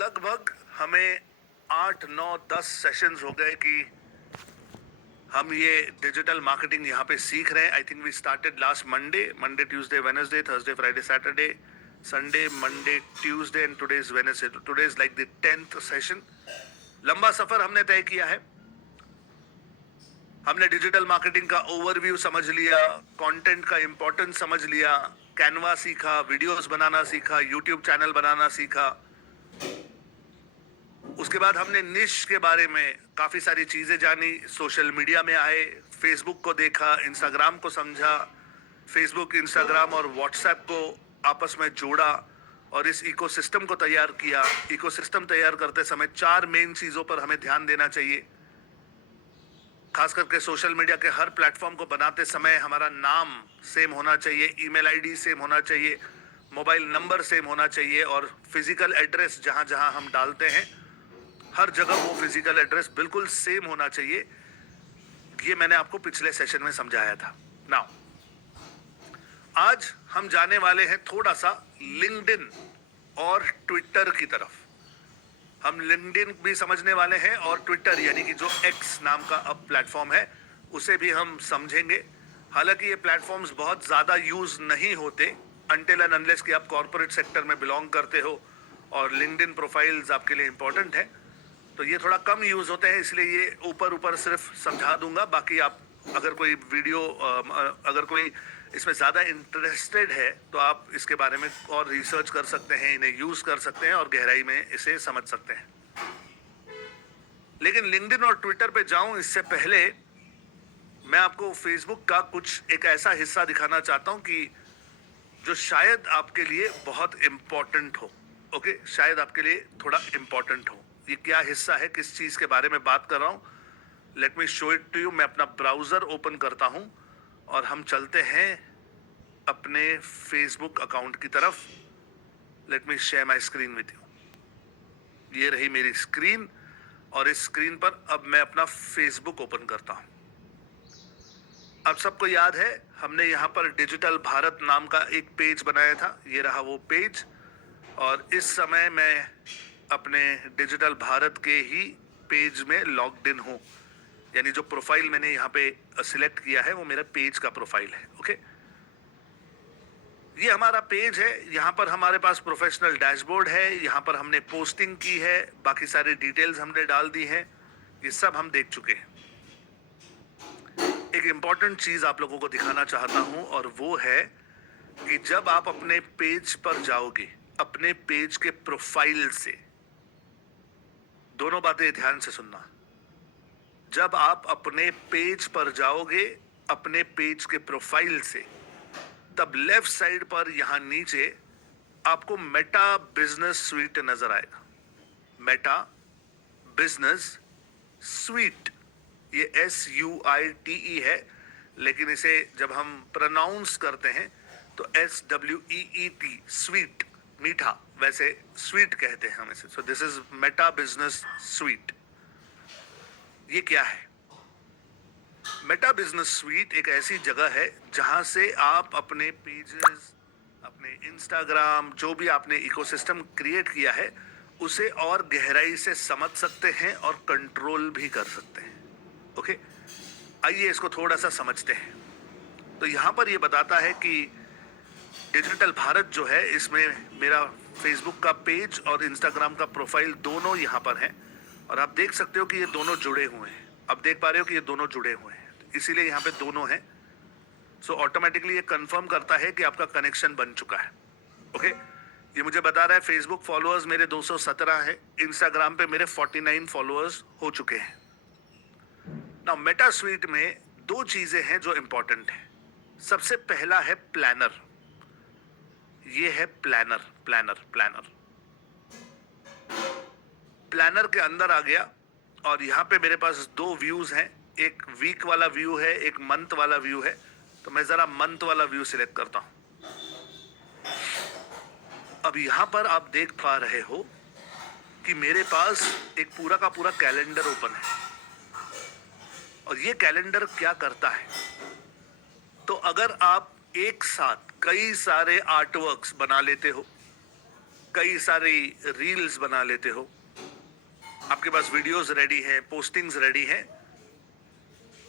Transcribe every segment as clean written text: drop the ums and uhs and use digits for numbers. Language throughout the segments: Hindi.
लगभग हमें 8, 9, 10 सेशंस हो गए कि हम ये डिजिटल मार्केटिंग यहाँ पे सीख रहे हैं. I think we started last Monday, Tuesday, Wednesday, Thursday, Friday, Saturday, Sunday, Monday, Tuesday and today is Wednesday. Today is like the 10th session. लंबा सफर हमने तय किया है. हमने डिजिटल मार्केटिंग का ओवरव्यू समझ लिया, कंटेंट का इंपॉर्टेंस समझ लिया, कैनवा सीखा, वीडियोस बनाना सीखा, यूट्यूब चैनल बनाना सीखा. उसके बाद हमने निश के बारे में काफी सारी चीजें जानी, सोशल मीडिया में आए, फेसबुक को देखा, इंस्टाग्राम को समझा, फेसबुक, इंस्टाग्राम और व्हाट्सएप को आपस में जोड़ा और इस इकोसिस्टम को तैयार किया. इकोसिस्टम तैयार करते समय 4 मेन चीजों पर हमें ध्यान देना चाहिए. खास करके सोशल मीडिया के हर प्लेटफॉर्म को बनाते समय हमारा नाम सेम होना चाहिए, ईमेल आईडी सेम होना चाहिए, मोबाइल नंबर सेम होना चाहिए और फिजिकल एड्रेस जहां जहां हम डालते हैं हर जगह वो फिजिकल एड्रेस बिल्कुल सेम होना चाहिए. ये मैंने आपको पिछले सेशन में समझाया था. नाउ आज हम जाने वाले हैं थोड़ा सा लिंक्डइन और ट्विटर की तरफ. हम लिंक्डइन भी समझने वाले हैं और ट्विटर यानी कि जो एक्स नाम का अब प्लेटफॉर्म है उसे भी हम समझेंगे. हालांकि ये प्लेटफॉर्म्स बहुत ज्यादा यूज नहीं होते अनटिल एंड अनलेस कि आप कॉर्पोरेट सेक्टर में बिलोंग करते हो और लिंक्डइन प्रोफाइल्स आपके लिए इंपॉर्टेंट है, तो ये थोड़ा कम यूज होते हैं, इसलिए ये ऊपर सिर्फ समझा दूंगा. बाकी आप अगर कोई वीडियो अगर कोई इसमें ज़्यादा इंटरेस्टेड है तो आप इसके बारे में और रिसर्च कर सकते हैं, इन्हें यूज़ कर सकते हैं और गहराई में इसे समझ सकते हैं. लेकिन लिंक्डइन और ट्विटर पे जाऊं इससे पहले मैं आपको फेसबुक का कुछ एक ऐसा हिस्सा दिखाना चाहता हूं कि जो शायद आपके लिए बहुत इंपॉर्टेंट हो. ओके, शायद आपके लिए थोड़ा इंपॉर्टेंट हो. ये क्या हिस्सा है, किस चीज़ के बारे में बात कर रहा हूं, let me show it to you. मैं अपना ब्राउजर ओपन करता हूं और हम चलते हैं अपने फेसबुक अकाउंट की तरफ. Let me share my screen with you. ये रही मेरी स्क्रीन और इस स्क्रीन पर अब मैं अपना फेसबुक ओपन करता हूं. अब सबको याद है हमने यहां पर डिजिटल भारत नाम का एक पेज बनाया था. ये रहा वो पेज और इस समय मैं अपने डिजिटल भारत के ही पेज में लॉग्ड इन हूं. यानी जो प्रोफाइल मैंने यहाँ पे सिलेक्ट किया है वो मेरा पेज का प्रोफाइल है. ओके, ये हमारा पेज है. यहाँ पर हमारे पास प्रोफेशनल डैशबोर्ड है, यहाँ पर हमने पोस्टिंग की है, बाकी सारी डिटेल्स हमने डाल दी हैं, ये सब हम देख चुके हैं. एक इंपॉर्टेंट चीज आप लोगों को दिखाना चाहता हूं और वो है कि जब आप अपने पेज पर जाओगे, अपने पेज के प्रोफाइल से, दोनों बातें ध्यान से सुनना. जब आप अपने पेज पर जाओगे अपने पेज के प्रोफाइल से, तब लेफ्ट साइड पर यहां नीचे आपको मेटा बिजनेस स्वीट नजर आएगा. मेटा बिजनेस स्वीट, ये SUITE है, लेकिन इसे जब हम प्रोनाउंस करते हैं तो SWEET, स्वीट, मीठा, वैसे स्वीट कहते हैं हम इसे. So this is Meta business sweet. ये क्या है? मेटा बिजनेस स्वीट एक ऐसी जगह है जहां से आप अपने पेजेस, अपने इंस्टाग्राम, जो भी आपने इकोसिस्टम क्रिएट किया है उसे और गहराई से समझ सकते हैं और कंट्रोल भी कर सकते हैं. ओके, आइए इसको थोड़ा सा समझते हैं. तो यहां पर ये बताता है कि डिजिटल भारत जो है इसमें मेरा फेसबुक का पेज और इंस्टाग्राम का प्रोफाइल दोनों यहां पर हैं और आप देख सकते हो कि ये दोनों जुड़े हुए हैं. आप देख पा रहे हो कि ये दोनों जुड़े हुए हैं, इसीलिए यहाँ पे दोनों हैं. सो ऑटोमेटिकली ये कंफर्म करता है कि आपका कनेक्शन बन चुका है. ओके, ये मुझे बता रहा है फेसबुक फॉलोअर्स मेरे 217 है, इंस्टाग्राम पे मेरे 49 फॉलोअर्स हो चुके हैं. नाउ मेटा स्वीट में 2 चीजें हैं जो इंपॉर्टेंट है. सबसे पहला है प्लानर. ये है प्लानर. प्लानर के अंदर आ गया और यहाँ पे मेरे पास 2 व्यूज हैं. एक वीक वाला व्यू है, एक मंथ वाला व्यू है. तो मैं जरा मंथ वाला व्यू सिलेक्ट करता हूं. अब यहां पर आप देख पा रहे हो कि मेरे पास एक पूरा का पूरा कैलेंडर ओपन है और ये कैलेंडर क्या करता है, तो अगर आप एक साथ कई सारे आर्टवर्क्स बना लेते हो कई सारी रील्स बना लेते हो, आपके पास वीडियोस रेडी हैं, पोस्टिंग्स रेडी हैं,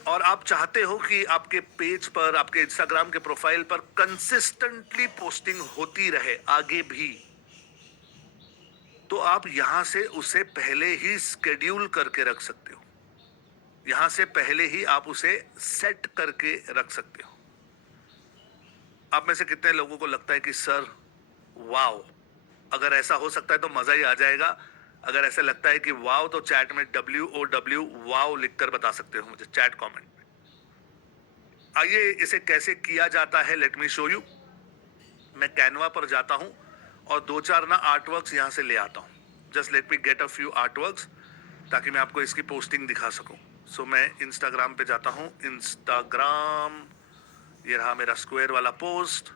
और आप चाहते हो कि आपके पेज पर, आपके इंस्टाग्राम के प्रोफाइल पर कंसिस्टेंटली पोस्टिंग होती रहे आगे भी, तो आप यहां से उसे पहले ही स्केड्यूल करके रख सकते हो। यहां से पहले ही आप उसे सेट करके रख सकते हो। आप में से कितने लोगों को लगता है कि सर वाओ, अगर ऐसा हो सकता है तो मजा ही आ जाएगा। अगर ऐसा लगता है कि वाओ, तो चैट में WOW वाओ लिखकर बता सकते हो मुझे चैट कमेंट में। आइए इसे कैसे किया जाता है, लेट मी शो यू। मैं कैनवा पर जाता हूं और दो चार ना आर्टवर्क्स यहां से ले आता हूं। Just let me get a few artworks ताकि मैं आपको इसकी पोस्टिंग दिखा सकूं। सो मैं इंस्टाग्राम पे जाता हूं। इंस्टाग्राम, ये रहा मेरा स्क्वायर वाला पोस्ट।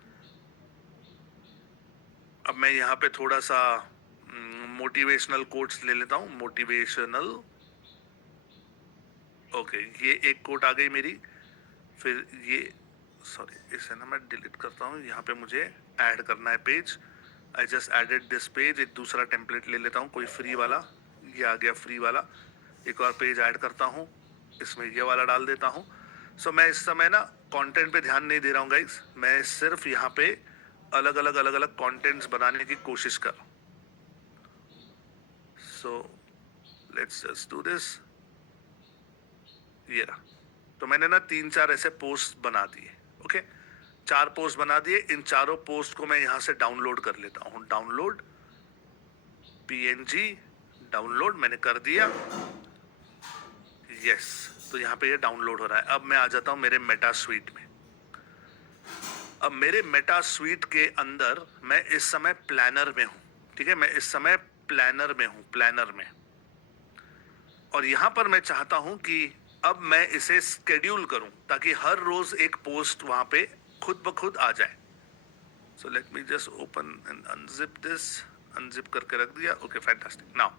अब मैं यहाँ पे थोड़ा सा मोटिवेशनल कोट्स ले लेता हूँ। मोटिवेशनल, ओके, ये एक कोट आ गई मेरी। फिर ये, सॉरी, इसे ना मैं डिलीट करता हूँ। यहाँ पे मुझे ऐड करना है page. I just added this page. एक दूसरा टेम्पलेट ले लेता हूँ, कोई फ्री वाला। ये आ गया फ्री वाला। एक और पेज ऐड करता हूँ, इसमें ये वाला डाल देता हूँ। सो मैं इस समय ना कंटेंट पे ध्यान नहीं दे रहा हूँ गाइस। मैं सिर्फ यहाँ पे अलग अलग कंटेंट्स बनाने की कोशिश कर रहा हूँ। So let's just do this. ये रहा। तो मैंने ना 3-4 ऐसे पोस्ट बना दिए। ओके, 4 पोस्ट बना दिए। इन चारों पोस्ट को मैं यहां से डाउनलोड कर लेता हूं। डाउनलोड PNG, डाउनलोड मैंने कर दिया। यस, तो यहाँ पे ये डाउनलोड हो रहा है। अब मैं आ जाता हूं मेरे मेटा स्वीट में। अब मेरे मेटा स्वीट के अंदर मैं इस समय प्लानर में हूं। ठीक है, मैं इस समय प्लानर में हूं, प्लानर में। और यहां पर मैं चाहता हूं कि अब मैं इसे स्केड्यूल करूं ताकि हर रोज एक पोस्ट वहां पे खुद ब खुद आ जाए। सो let me just open and unzip this. Unzip करके रख दिया। Okay, fantastic. नाउ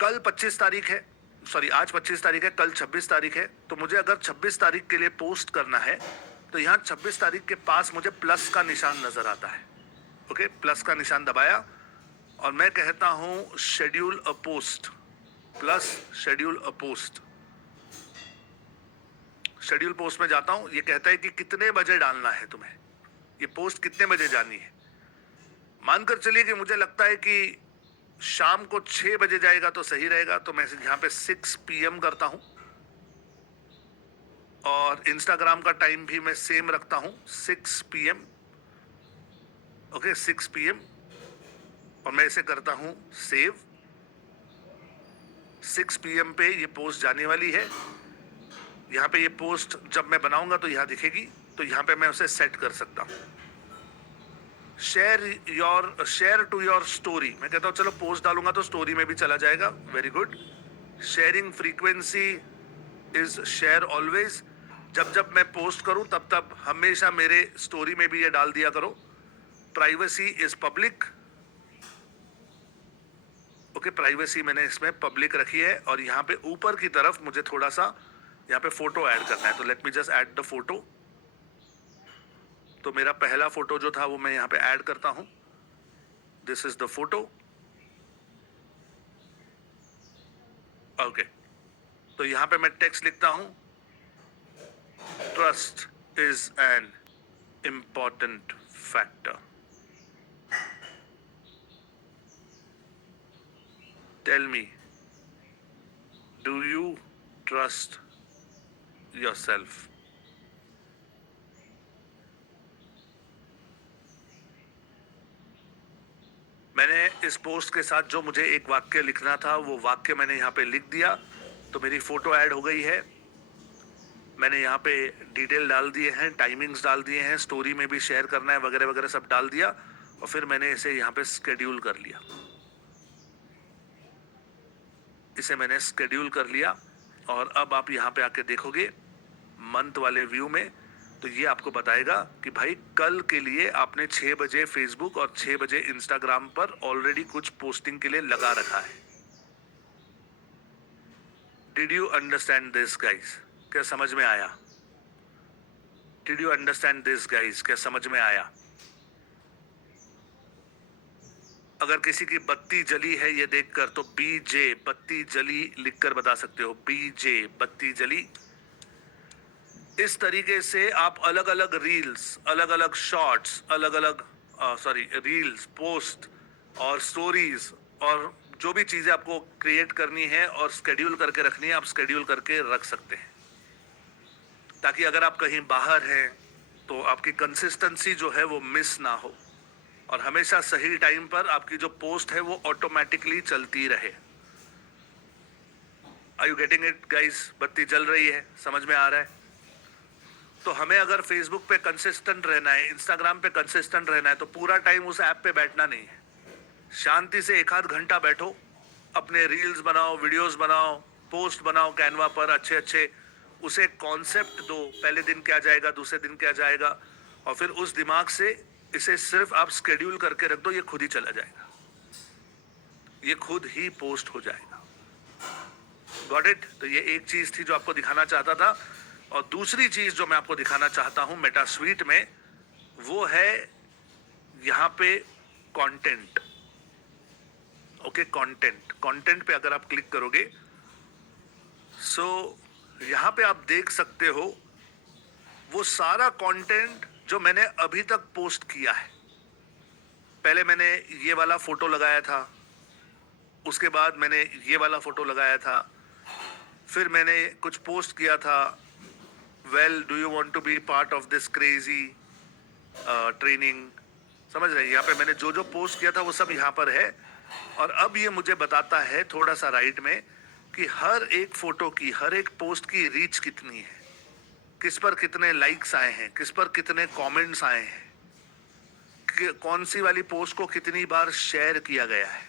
कल 25 तारीख है, सॉरी आज 25 तारीख है, कल 26 तारीख है। तो मुझे अगर 26 तारीख के लिए पोस्ट करना है तो यहाँ 26 तारीख के पास मुझे प्लस का निशान नजर आता है। ओके, प्लस का निशान दबाया और मैं कहता हूं शेड्यूल अ पोस्ट, प्लस शेड्यूल अ पोस्ट। शेड्यूल पोस्ट में जाता हूं। ये कहता है कि कितने बजे डालना है तुम्हें, ये पोस्ट कितने बजे जानी है। मानकर चलिए कि मुझे लगता है कि शाम को 6 बजे जाएगा तो सही रहेगा। तो मैं यहाँ पे 6 PM करता हूं और इंस्टाग्राम का टाइम भी मैं सेम रखता हूं, 6 PM। Okay, 6 PM। और मैं इसे करता हूं सेव। 6 PM पे ये पोस्ट जाने वाली है। यहाँ पे ये पोस्ट जब मैं बनाऊंगा तो यहाँ दिखेगी। तो यहाँ पे मैं उसे सेट कर सकता हूँ। Share to your story. मैं कहता हूँ चलो पोस्ट डालूंगा तो स्टोरी में भी चला जाएगा। Very good. Sharing frequency is share always. जब जब मैं पोस्ट करूं तब तब हमेशा मेरे स्टोरी में भी ये डाल दिया करो। Privacy is public. Okay, privacy मैंने इसमें पब्लिक रखी है। और यहाँ पे ऊपर की तरफ मुझे थोड़ा सा यहाँ पे फोटो ऐड करना है। तो late me just add the photo. तो मेरा पहला फोटो जो था वो मैं यहाँ पे ऐड करता हूं। This is the photo. Okay, तो यहाँ पे मैं टेक्स्ट लिखता हूं, trust is an important factor. Tell me, do you trust yourself? मैंने इस पोस्ट के साथ जो मुझे एक वाक्य लिखना था वो वाक्य मैंने यहाँ पे लिख दिया। तो मेरी फोटो ऐड हो गई है। मैंने यहाँ पे डिटेल डाल दिए हैं, टाइमिंग्स डाल दिए हैं, स्टोरी में भी शेयर करना है वगैरह वगैरह सब डाल दिया। और फिर मैंने इसे यहाँ पे स्केड्यूल कर लिया। इसे मैंने स्केड्यूल कर लिया। और अब आप यहाँ पे आके देखोगे मंथ वाले व्यू में, तो ये आपको बताएगा कि भाई कल के लिए आपने 6 बजे फेसबुक और 6 बजे इंस्टाग्राम पर ऑलरेडी कुछ पोस्टिंग के लिए लगा रखा है। Did you understand this guys? क्या समझ में आया? Did you understand this guys? क्या समझ में आया? अगर किसी की बत्ती जली है ये देखकर, तो BJ बत्ती जली लिखकर बता सकते हो, BJ बत्ती जली। इस तरीके से आप अलग अलग रील्स, अलग अलग शॉर्ट्स, अलग अलग रील्स, पोस्ट और स्टोरीज और जो भी चीजें आपको क्रिएट करनी है और स्केड्यूल करके रखनी है, आप स्केड्यूल करके रख सकते हैं, ताकि अगर आप कहीं बाहर हैं तो आपकी कंसिस्टेंसी जो है वो मिस ना हो और हमेशा सही टाइम पर आपकी जो पोस्ट है वो ऑटोमेटिकली चलती रहे। Are you getting it guys? बत्ती जल रही है, समझ में आ रहा है? तो हमें अगर फेसबुक पे कंसिस्टेंट रहना है, इंस्टाग्राम पे कंसिस्टेंट रहना है, तो पूरा टाइम उस ऐप पे बैठना नहीं है। शांति से एक आध घंटा बैठो, अपने रील्स बनाओ, वीडियोस बनाओ, पोस्ट बनाओ कैनवा पर अच्छे अच्छे, उसे कॉन्सेप्ट दो, पहले दिन क्या जाएगा, दूसरे दिन क्या जाएगा, और फिर उस दिमाग से इसे सिर्फ आप स्केड्यूल करके रख दो, ये खुद ही चला जाएगा, ये खुद ही पोस्ट हो जाएगा। Got it? तो ये एक चीज थी जो आपको दिखाना चाहता था। और दूसरी चीज जो मैं आपको दिखाना चाहता हूं मेटा स्वीट में, वो है यहां पे कंटेंट। ओके, कंटेंट पे अगर आप क्लिक करोगे, सो यहां पे आप देख सकते हो वो सारा कंटेंट जो मैंने अभी तक पोस्ट किया है। पहले मैंने ये वाला फोटो लगाया था, उसके बाद मैंने ये वाला फोटो लगाया था, फिर मैंने कुछ पोस्ट किया था, well do you want to be part of this crazy training, समझ रहे हैं? यहाँ पे मैंने जो जो पोस्ट किया था वो सब यहाँ पर है। और अब ये मुझे बताता है थोड़ा सा राइट में कि हर एक फोटो की, हर एक पोस्ट की रीच कितनी है, किस पर कितने लाइक्स आए हैं, किस पर कितने कमेंट्स आए हैं, कौन सी वाली पोस्ट को कितनी बार शेयर किया गया है।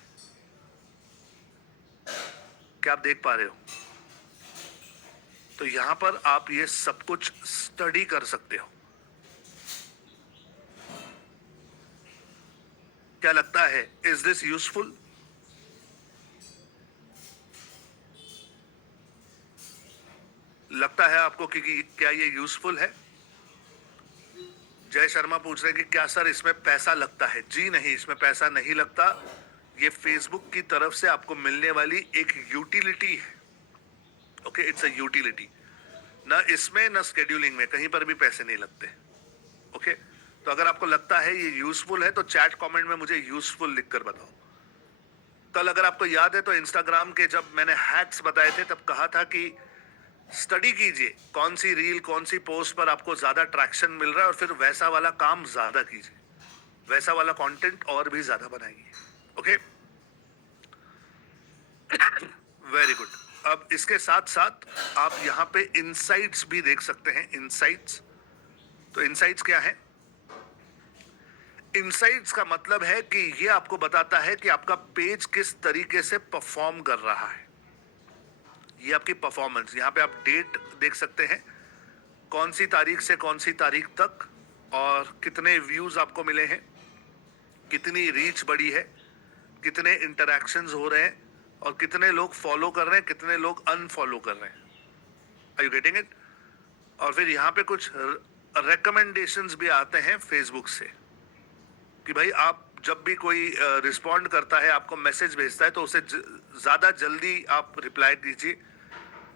क्या आप देख पा रहे हो? तो यहां पर आप ये सब कुछ स्टडी कर सकते हो। क्या लगता है, इज दिस यूजफुल? लगता है आपको कि क्या ये यूजफुल है? जय शर्मा पूछ रहे हैं कि क्या सर इसमें पैसा लगता है? जी नहीं, इसमें पैसा नहीं लगता। ये फेसबुक की तरफ से आपको मिलने वाली एक यूटिलिटी है। Okay, it's a utility. ना इसमें ना स्केड्यूलिंग में कहीं पर भी पैसे नहीं लगते। ओके, तो अगर आपको लगता है ये यूजफुल है तो चैट कमेंट में मुझे यूजफुल लिखकर बताओ। कल अगर आपको याद है तो इंस्टाग्राम के जब मैंने हैक्स बताए थे तब कहा था कि स्टडी कीजिए कौन सी रील, कौन सी पोस्ट पर आपको ज्यादा ट्रैक्शन मिल रहा है और फिर वैसा वाला काम ज्यादा कीजिए, वैसा वाला कंटेंट और भी ज्यादा बनाइए। Okay, very good. अब इसके साथ साथ आप यहाँ पे इनसाइट्स भी देख सकते हैं। इनसाइट्स, तो इनसाइट्स क्या है? इनसाइट्स का मतलब है कि ये आपको बताता है कि आपका पेज किस तरीके से परफॉर्म कर रहा है। ये आपकी परफॉर्मेंस, यहाँ पे आप डेट देख सकते हैं, कौन सी तारीख से कौन सी तारीख तक, और कितने व्यूज आपको मिले हैं, कितनी रीच बढ़ी है, कितने इंटरैक्शंस हो रहे हैं, और कितने लोग फॉलो कर रहे हैं, कितने लोग अनफॉलो कर रहे हैं। Are you getting it? और फिर यहाँ पे कुछ रिकमेंडेशंस भी आते हैं फेसबुक से कि भाई आप जब भी कोई रिस्पॉन्ड करता है, आपको मैसेज भेजता है, तो उसे ज्यादा जल्दी आप रिप्लाई कीजिए,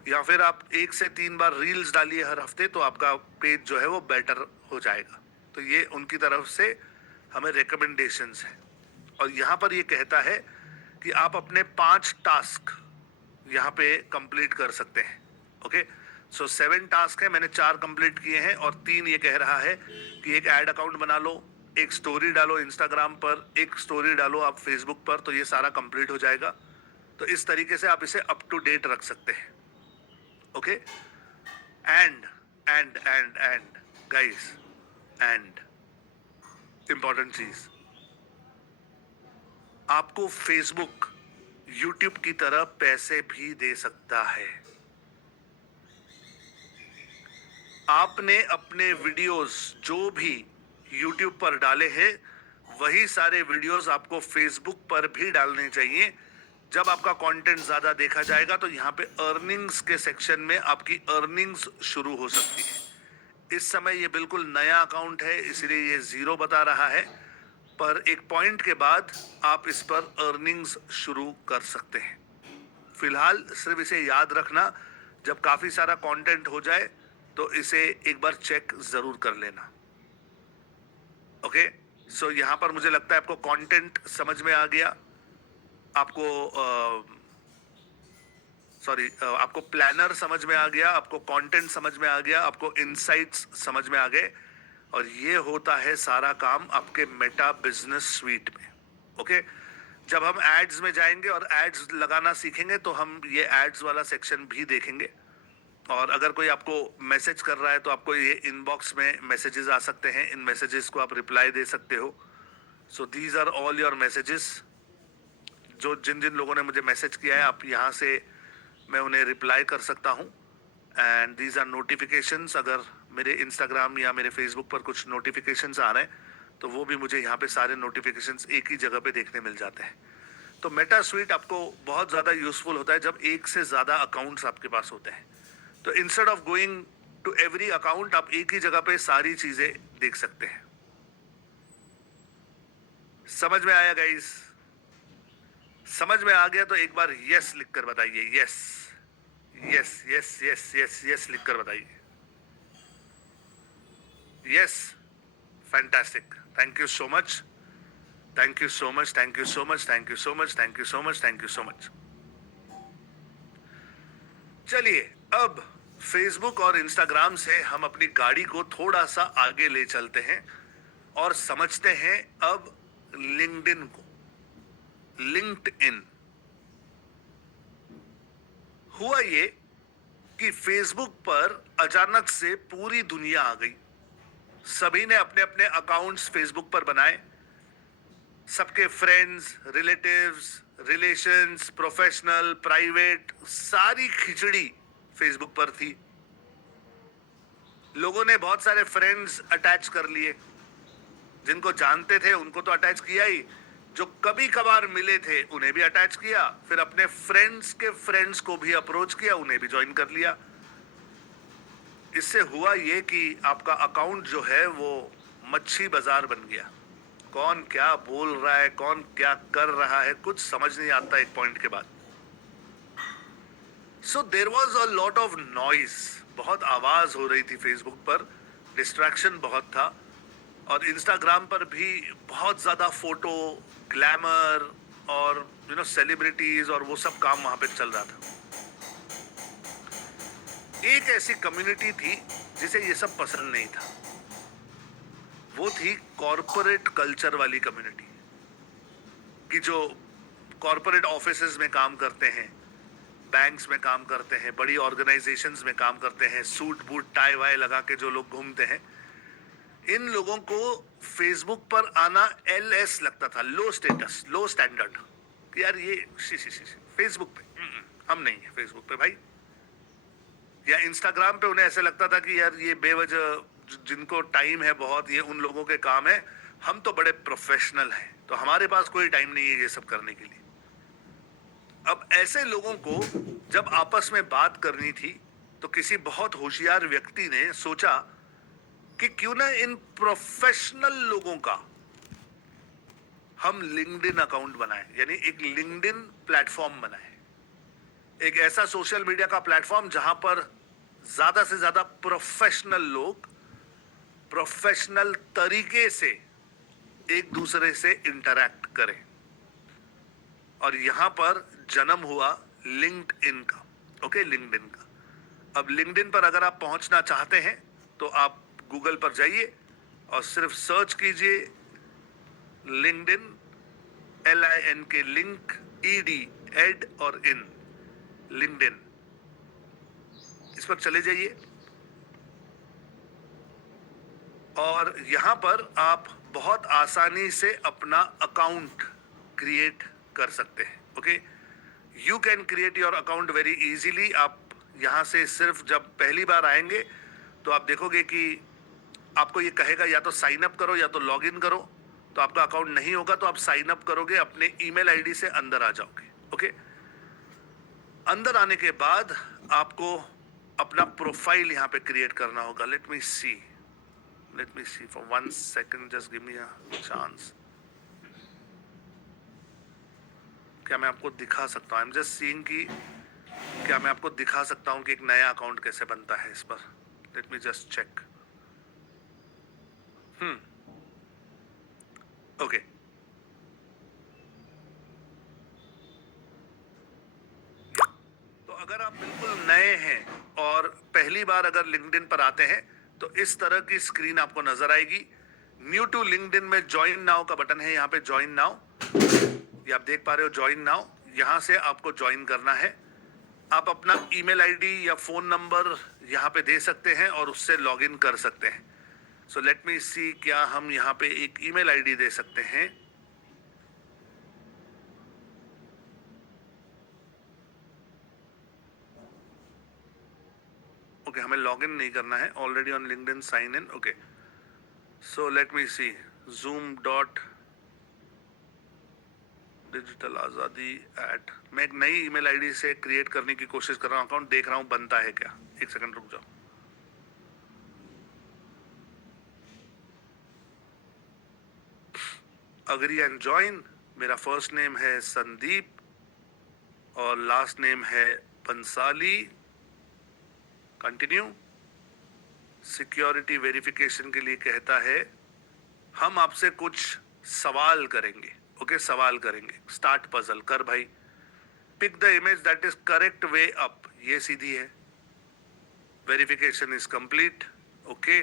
या फिर आप 1 से 3 बार रील्स डालिए हर हफ्ते, तो आपका पेज जो है वो बेटर हो जाएगा। तो ये उनकी तरफ से हमें रिकमेंडेशंस है। और यहाँ पर ये कहता है कि आप अपने 5 टास्क यहाँ पे कंप्लीट कर सकते हैं। ओके, सो 7 टास्क है, मैंने 4 कंप्लीट किए हैं, और 3 ये कह रहा है कि एक ऐड अकाउंट बना लो, एक स्टोरी डालो इंस्टाग्राम पर, एक स्टोरी डालो आप फेसबुक पर, तो ये सारा कंप्लीट हो जाएगा। तो इस तरीके से आप इसे अप टू डेट रख सकते हैं। Okay, and guys, and important चीज, आपको फेसबुक यूट्यूब की तरह पैसे भी दे सकता है। आपने अपने वीडियोस जो भी यूट्यूब पर डाले हैं, वही सारे वीडियोस आपको फेसबुक पर भी डालने चाहिए। जब आपका कंटेंट ज्यादा देखा जाएगा तो यहाँ पे अर्निंग्स के सेक्शन में आपकी अर्निंग्स शुरू हो सकती है। इस समय ये बिल्कुल नया अकाउंट है, इसलिए ये 0 बता रहा है, पर एक पॉइंट के बाद आप इस पर अर्निंग्स शुरू कर सकते हैं। फिलहाल सिर्फ इसे याद रखना, जब काफी सारा कंटेंट हो जाए तो इसे एक बार चेक जरूर कर लेना। ओके, सो यहां पर मुझे लगता है आपको कंटेंट समझ में आ गया, आपको आपको प्लानर समझ में आ गया, आपको कंटेंट समझ में आ गया, आपको इनसाइट्स समझ में आ गए, और ये होता है सारा काम आपके मेटा बिजनेस स्वीट में। ओके, जब हम एड्स में जाएंगे और एड्स लगाना सीखेंगे तो हम ये एड्स वाला सेक्शन भी देखेंगे। और अगर कोई आपको मैसेज कर रहा है तो आपको ये इनबॉक्स में मैसेजेस आ सकते हैं, इन मैसेजेस को आप रिप्लाई दे सकते हो। So these are all your messages. जो जिन जिन लोगों ने मुझे मैसेज किया है, आप यहाँ से मैं उन्हें रिप्लाई कर सकता हूँ। And these are notifications. अगर मेरे इंस्टाग्राम या मेरे फेसबुक पर कुछ नोटिफिकेशंस आ रहे हैं तो वो भी मुझे यहाँ पे सारे नोटिफिकेशंस एक ही जगह पे देखने मिल जाते हैं। तो मेटा स्वीट आपको बहुत ज़्यादा यूजफुल होता है जब एक से ज़्यादा अकाउंट्स आपके पास होते हैं। तो instead of going to every account, आप एक ही जगह पे सारी चीज़ें देख सकते हैं। समझ में आया गाइस? समझ में आ गया तो एक बार यस लिखकर बताइए। Yes yes yes yes yes yes लिखकर बताइए। Yes, fantastic, thank you so much, thank you so much, thank you so much, thank you so much, thank you so much, thank you so much. चलिए, अब फेसबुक और इंस्टाग्राम से हम अपनी गाड़ी को थोड़ा सा आगे ले चलते हैं और समझते हैं अब लिंक्डइन को। लिंक्डइन हुआ ये कि फेसबुक पर अचानक से पूरी दुनिया आ गई। सभी ने अपने अपने अकाउंट्स फेसबुक पर बनाए। सबके friends, relatives, relations, professional, private, सारी खिचड़ी फेसबुक पर थी। लोगों ने बहुत सारे फ्रेंड्स अटैच कर लिए। जिनको जानते थे उनको तो अटैच किया ही, जो कभी कभार मिले थे उन्हें भी अटैच किया, फिर अपने फ्रेंड्स के फ्रेंड्स को भी अप्रोच किया, उन्हें भी ज्वाइन कर लिया। इससे हुआ ये कि आपका अकाउंट जो है वो मच्छी बाजार बन गया। कौन क्या बोल रहा है, कौन क्या कर रहा है, कुछ समझ नहीं आता एक पॉइंट के बाद। So there was a lot of noise, बहुत आवाज हो रही थी फेसबुक पर, डिस्ट्रैक्शन बहुत था। और इंस्टाग्राम पर भी बहुत ज्यादा फोटो, ग्लैमर और सेलिब्रिटीज और वो सब काम वहां पे चल रहा था। एक ऐसी कम्युनिटी थी जिसे ये सब पसंद नहीं था, वो थी कॉरपोरेट कल्चर वाली कम्युनिटी, कि जो कॉरपोरेट ऑफिसेज में काम करते हैं, बैंक्स में काम करते हैं, बड़ी ऑर्गेनाइजेशंस में काम करते हैं, सूट बूट टाई वाई लगा के जो लोग घूमते हैं, इन लोगों को फेसबुक पर आना LS लगता था, लो स्टेटस, लो स्टैंडर्ड। यार ये फेसबुक पे हम नहीं है फेसबुक पे भाई। या इंस्टाग्राम पे उन्हें ऐसे लगता था कि यार ये बेवजह जिनको टाइम है बहुत, ये उन लोगों के काम है, हम तो बड़े प्रोफेशनल हैं तो हमारे पास कोई टाइम नहीं है ये सब करने के लिए। अब ऐसे लोगों को जब आपस में बात करनी थी तो किसी बहुत होशियार व्यक्ति ने सोचा कि क्यों ना इन प्रोफेशनल लोगों का हम लिंक्डइन अकाउंट बनाएं, यानी एक लिंक्डइन प्लेटफॉर्म बनाएं, एक ऐसा सोशल मीडिया का प्लेटफॉर्म जहां पर ज्यादा से ज्यादा प्रोफेशनल लोग प्रोफेशनल तरीके से एक दूसरे से इंटरैक्ट करें। और यहां पर जन्म हुआ लिंक्डइन का। ओके, लिंक्डइन का। अब लिंक्डइन पर अगर आप पहुंचना चाहते हैं तो आप गूगल पर जाइए और सिर्फ सर्च कीजिए LinkedIn, LINK, link, ED, ed और इन, लिंक्डइन, इस पर चले जाइए। और यहां पर आप बहुत आसानी से अपना अकाउंट क्रिएट कर सकते हैं। Okay, you can create your account very easily. आप यहां से सिर्फ जब पहली बार आएंगे तो आप देखोगे कि आपको ये कहेगा या तो साइन अप करो या तो लॉग इन करो। तो आपका अकाउंट नहीं होगा तो आप साइन अप करोगे, अपने ईमेल आईडी से अंदर आ जाओगे। ओके, अंदर आने के बाद आपको अपना प्रोफाइल यहां पे क्रिएट करना होगा। Let me see for 1 second, just give me a chance. क्या मैं आपको दिखा सकता हूँ? आई एम जस्ट सीइंग कि क्या मैं आपको दिखा सकता हूँ कि एक नया अकाउंट कैसे बनता है इस पर। Let me just check. Okay, तो अगर आप बिल्कुल नए हैं और पहली बार अगर लिंक्डइन पर आते हैं तो इस तरह की स्क्रीन आपको नजर आएगी। न्यू टू लिंक्डइन में ज्वाइन नाउ का बटन है, यहाँ पे ज्वाइन नाउ, ये आप देख पा रहे हो ज्वाइन नाउ। यहां से आपको ज्वाइन करना है। आप अपना ईमेल आईडी या फोन नंबर यहाँ पे दे सकते हैं और उससे लॉगिन कर सकते हैं। सो लेट मी सी, क्या हम यहाँ पे एक ईमेल आईडी दे सकते हैं? ओके, हमें लॉगिन नहीं करना है, already on LinkedIn sign in. Okay, so let me see, zoom dot digital Azadi at, मैं एक नई ईमेल आईडी से क्रिएट करने की कोशिश कर रहा हूँ अकाउंट, देख रहा हूँ बनता है क्या। एक सेकंड रुक जाओ। Agree and join. मेरा फर्स्ट नेम है संदीप और लास्ट नेम है बंसाली। कंटिन्यू। सिक्योरिटी वेरिफिकेशन के लिए कहता है हम आपसे कुछ सवाल करेंगे। ओके, सवाल करेंगे। स्टार्ट पजल कर भाई। Pick the image that is correct way up, ये सीधी है। Verification is complete. ओके,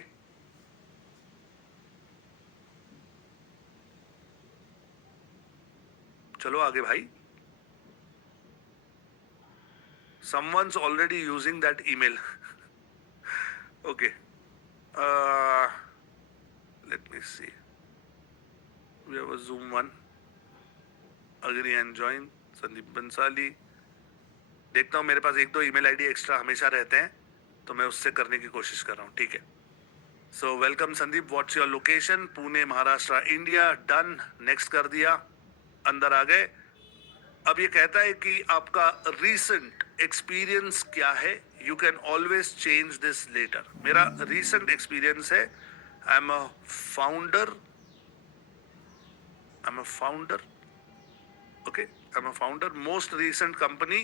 चलो आगे भाई। someone's already using that email. Okay, let me see, we have a Zoom one. Agree and join Sandeep Bhansali. देखता हूँ, मेरे पास एक दो ईमेल आईडी एक्स्ट्रा हमेशा रहते हैं तो मैं उससे करने की कोशिश कर रहा हूँ। ठीक है, so welcome Sandeep, what's your location? Pune Maharashtra India. Done, next कर दिया, अंदर आ गए। अब ये कहता है कि आपका रीसेंट एक्सपीरियंस क्या है। You can always change this letter. मेरा रीसेंट एक्सपीरियंस है I am a founder, I am a founder. Okay, I am a founder. Most recent company,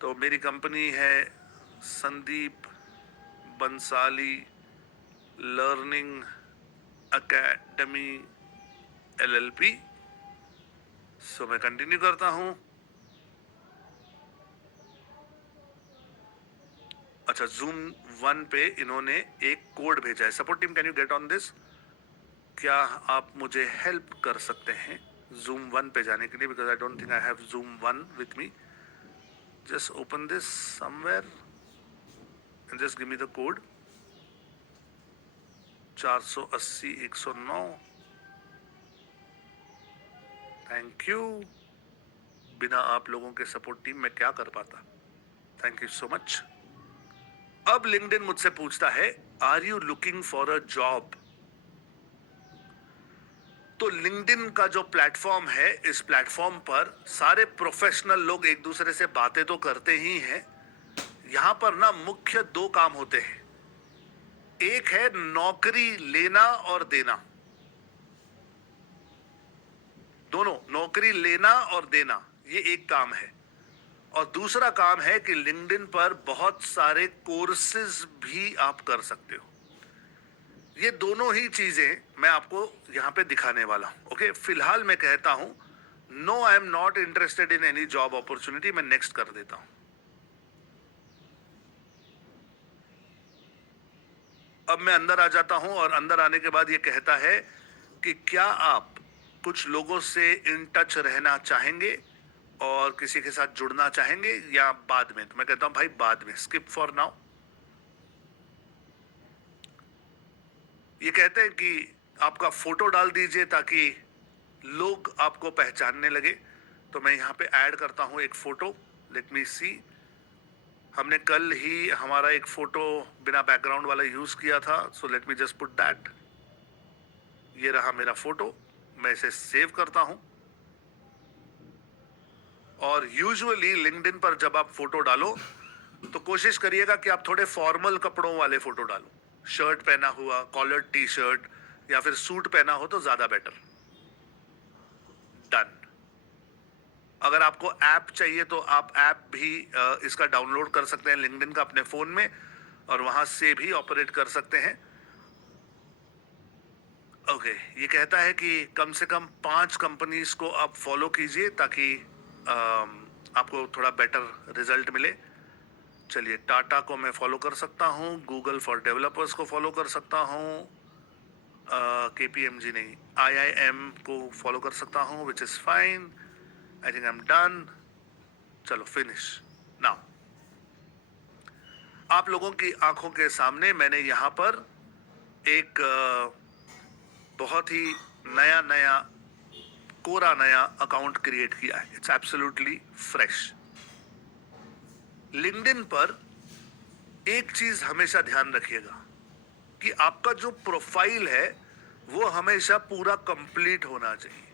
तो मेरी कंपनी है Sandeep Bansali learning academy LLP। So मैं कंटिन्यू करता हूं। अच्छा, जूम वन पे इन्होंने एक कोड भेजा है। Support team, can you get on this? क्या आप मुझे हेल्प कर सकते हैं जूम वन पे जाने के लिए? Because I don't think I have zoom one with me. Just open this somewhere and just give me the code 480 109। Thank you. बिना आप लोगों के सपोर्ट टीम में क्या कर पाता। Thank you so much. अब लिंक्डइन मुझसे पूछता है are you looking for a job? तो लिंक्डइन का जो प्लेटफॉर्म है, इस प्लेटफॉर्म पर सारे प्रोफेशनल लोग एक दूसरे से बातें तो करते ही हैं। यहां पर ना मुख्य दो काम होते हैं। एक है नौकरी लेना और देना, दोनों, नौकरी लेना और देना, ये एक काम है। और दूसरा काम है कि लिंक्डइन पर बहुत सारे कोर्सेज भी आप कर सकते हो। ये दोनों ही चीजें मैं आपको यहां पे दिखाने वाला हूं। ओके, फिलहाल मैं कहता हूं no, I am not interested in any job opportunity. मैं नेक्स्ट कर देता हूं। अब मैं अंदर आ जाता हूं और अंदर आने के बाद ये कहता है कि क्या आप कुछ लोगों से इन टच रहना चाहेंगे और किसी के साथ जुड़ना चाहेंगे या बाद में? तो मैं कहता हूं भाई बाद में, स्किप फॉर नाउ। ये कहते हैं कि आपका फोटो डाल दीजिए ताकि लोग आपको पहचानने लगे। तो मैं यहाँ पे ऐड करता हूँ एक फोटो। लेट मी सी, हमने कल ही हमारा एक फोटो बिना बैकग्राउंड वाला यूज किया था। सो let me just put that. ये रहा मेरा फोटो, मैं इसे सेव करता हूं। और यूजुअली लिंक्डइन पर जब आप फोटो डालो तो कोशिश करिएगा कि आप थोड़े फॉर्मल कपड़ों वाले फोटो डालो। शर्ट पहना हुआ, कॉलर टी शर्ट या फिर सूट पहना हो तो ज्यादा बेटर। डन। अगर आपको ऐप चाहिए तो आप ऐप भी इसका डाउनलोड कर सकते हैं लिंक्डइन का अपने फ़ोन में, और वहाँ से भी ऑपरेट कर सकते हैं। ओके, ये कहता है कि कम से कम 5 कंपनीज को आप फॉलो कीजिए ताकि आपको थोड़ा बेटर रिजल्ट मिले। चलिए, टाटा को मैं फॉलो कर सकता हूँ, गूगल फॉर डेवलपर्स को फॉलो कर सकता हूँ, केपीएमजी नहीं, आईआईएम को फॉलो कर सकता हूँ, which is fine. I think I am done. चलो, फिनिश नाउ। आप लोगों की आंखों के सामने मैंने यहाँ पर एक बहुत ही नया नया कोरा नया अकाउंट क्रिएट किया है। It's absolutely fresh. लिंक्डइन पर एक चीज हमेशा ध्यान रखिएगा कि आपका जो प्रोफाइल है वो हमेशा पूरा कंप्लीट होना चाहिए।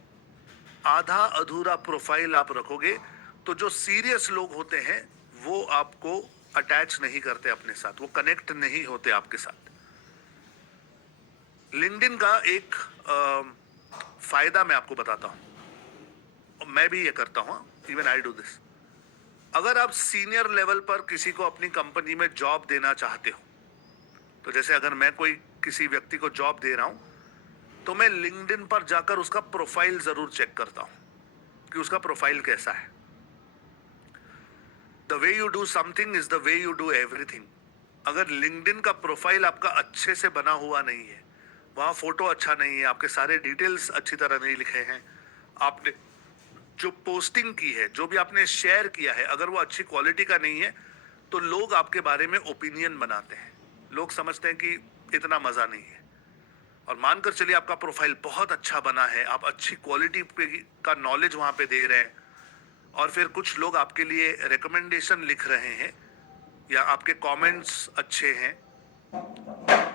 आधा अधूरा प्रोफाइल आप रखोगे तो जो सीरियस लोग होते हैं वो आपको अटैच नहीं करते अपने साथ, वो कनेक्ट नहीं होते आपके साथ। लिंक्डइन का एक फायदा मैं आपको बताता हूं, मैं भी ये करता हूं, इवन आई डू दिस। अगर आप सीनियर लेवल पर किसी को अपनी कंपनी में जॉब देना चाहते हो, तो जैसे अगर मैं कोई किसी व्यक्ति को जॉब दे रहा हूं तो मैं लिंक्डइन पर जाकर उसका प्रोफाइल जरूर चेक करता हूं कि उसका प्रोफाइल कैसा है। The way you do something is the way you do everything. अगर लिंक्डइन का प्रोफाइल आपका अच्छे से बना हुआ नहीं है, वहां फोटो अच्छा नहीं है, आपके सारे डिटेल्स अच्छी तरह नहीं लिखे हैं, आपने जो पोस्टिंग की है, जो भी आपने शेयर किया है, अगर वो अच्छी क्वालिटी का नहीं है तो लोग आपके बारे में ओपिनियन बनाते हैं। लोग समझते हैं कि इतना मजा नहीं है। और मानकर चलिए आपका प्रोफाइल बहुत अच्छा बना है, आप अच्छी क्वालिटी का नॉलेज वहां पे दे रहे हैं, और फिर कुछ लोग आपके लिए रिकमेंडेशन लिख रहे हैं या आपके कमेंट्स अच्छे हैं,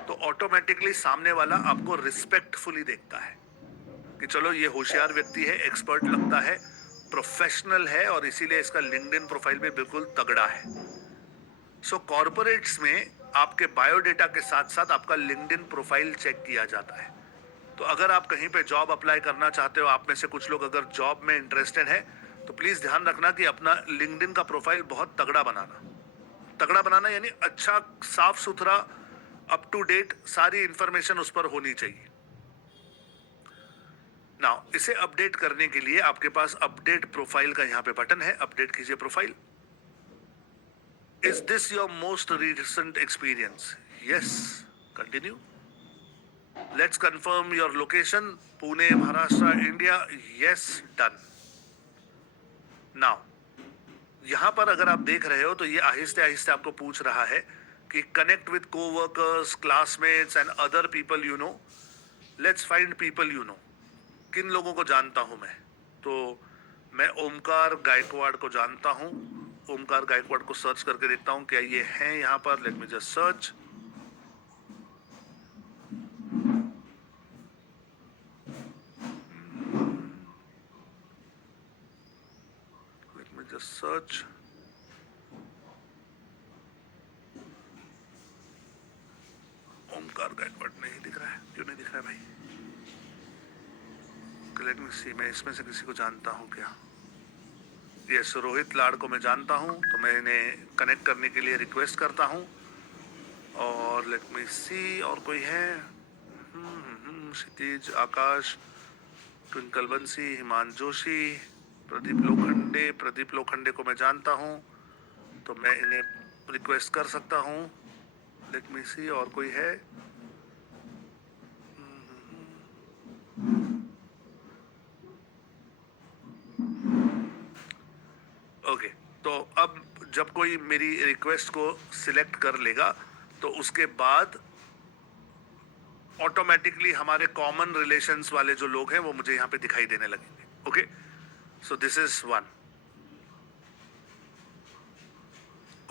तो ऑटोमेटिकली सामने वाला आपको रिस्पेक्टफुली देखता है कि चलो ये होशियार व्यक्ति है, एक्सपर्ट लगता है, प्रोफेशनल है, और इसीलिए इसका लिंक्डइन प्रोफाइल भी बिल्कुल तगड़ा है। सो कॉर्पोरेट्स में आपके बायोडेटा के साथ साथ आपका लिंक्डइन प्रोफाइल चेक किया जाता है। तो अगर आप कहीं पे जॉब अप्लाई करना चाहते हो, आप में से कुछ लोग अगर जॉब में इंटरेस्टेड है, तो प्लीज ध्यान रखना कि अपना लिंक्डइन का प्रोफाइल बहुत तगड़ा बनाना। तगड़ा बनाना यानी अच्छा, साफ सुथरा, अप टू डेट सारी इंफॉर्मेशन उस पर होनी चाहिए। नाउ, इसे अपडेट करने के लिए आपके पास अपडेट प्रोफाइल का यहाँ पे बटन है। अपडेट कीजिए profile. Is this your most recent experience? Yes, continue. Let's confirm your location, Pune, Maharashtra, India. Yes, done. Now, यहां पर अगर आप देख रहे हो तो ये आहिस्ते आहिस्ते आपको पूछ रहा है कि connect with coworkers, classmates and other people you know. Let's find people you know. किन लोगों को जानता हूं मैं? तो मैं ओमकार गायकवाड़ को जानता हूं। ओमकार गायकवाड़ को सर्च करके देखता हूं क्या ये हैं यहां पर। Let me just search. Let me just search. Omkar Gaikwad नहीं दिख रहा है। क्यों नहीं दिख रहा है भाई? लेट मी सी, मैं इसमें से किसी को जानता हूं क्या? यस, रोहित लाड़ को मैं जानता हूं, तो मैं इन्हें कनेक्ट करने के लिए रिक्वेस्ट करता हूं। और लेट मी सी, और कोई है? क्षितिज, आकाश, ट्विंकल बंसी, हिमांशु जोशी, प्रदीप लोखंडे को मैं जानता हूं, तो मैं इन्हें रिक्वेस्ट कर सकता हूं। लेट मी सी, और कोई है? ओके, तो अब जब कोई मेरी रिक्वेस्ट को सिलेक्ट कर लेगा तो उसके बाद ऑटोमेटिकली हमारे कॉमन रिलेशंस वाले जो लोग हैं वो मुझे यहाँ पे दिखाई देने लगेंगे। Okay, so this is one.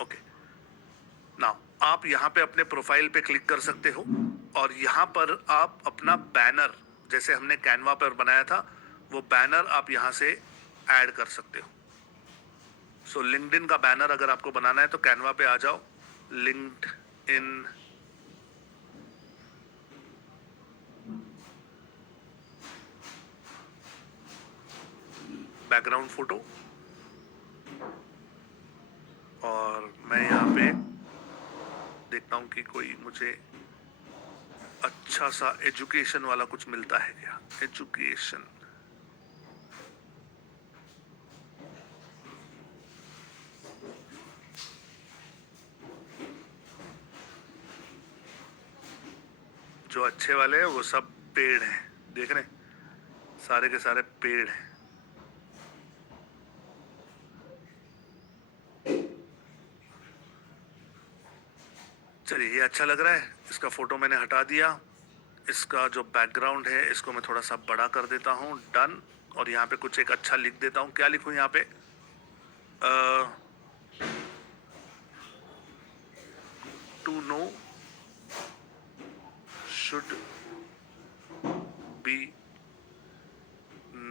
Okay, now आप यहाँ पे अपने प्रोफाइल पे क्लिक कर सकते हो, और यहाँ पर आप अपना बैनर, जैसे हमने कैनवा पर बनाया था, वो बैनर आप यहाँ से ऐड कर सकते हो। सो लिंक्डइन का बैनर अगर आपको बनाना है तो कैनवा पे आ जाओ, लिंक्डइन, बैकग्राउंड फोटो, और मैं यहाँ पे देखता हूँ कि कोई मुझे अच्छा सा एजुकेशन वाला कुछ मिलता है क्या। एजुकेशन, जो अच्छे वाले हैं वो सब पेड़ हैं, देख रहे हैं, सारे के सारे पेड़ हैं। चलिए, ये अच्छा लग रहा है, इसका फोटो मैंने हटा दिया। इसका जो बैकग्राउंड है इसको मैं थोड़ा सा बड़ा कर देता हूँ, डन। और यहाँ पे कुछ एक अच्छा लिख देता हूँ। क्या लिखूँ यहाँ पे? To know should be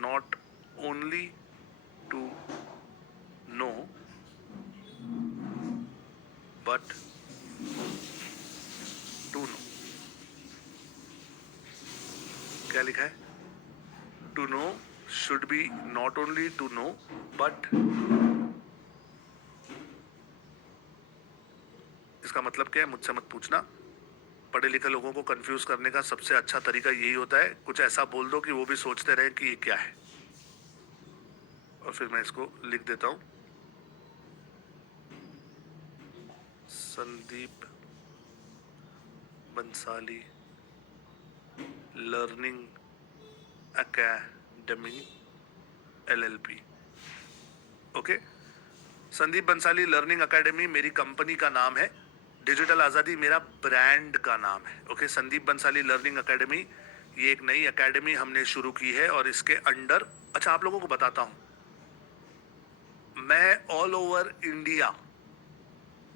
not only to know but to know. क्या लिखा है? To know should be not only to know but, इसका मतलब क्या है मुझसे मत पूछना। पढ़े लिखे लोगों को कंफ्यूज करने का सबसे अच्छा तरीका यही होता है, कुछ ऐसा बोल दो कि वो भी सोचते रहे कि ये क्या है। और फिर मैं इसको लिख देता हूं, Sandeep Bansali learning academy LLP। Okay, Sandeep Bansali learning academy मेरी कंपनी का नाम है, डिजिटल आज़ादी मेरा ब्रांड का नाम है। Okay, Sandeep Bansali learning academy, ये एक नई एकेडमी हमने शुरू की है और इसके अंडर, अच्छा आप लोगों को बताता हूं, मैं all over India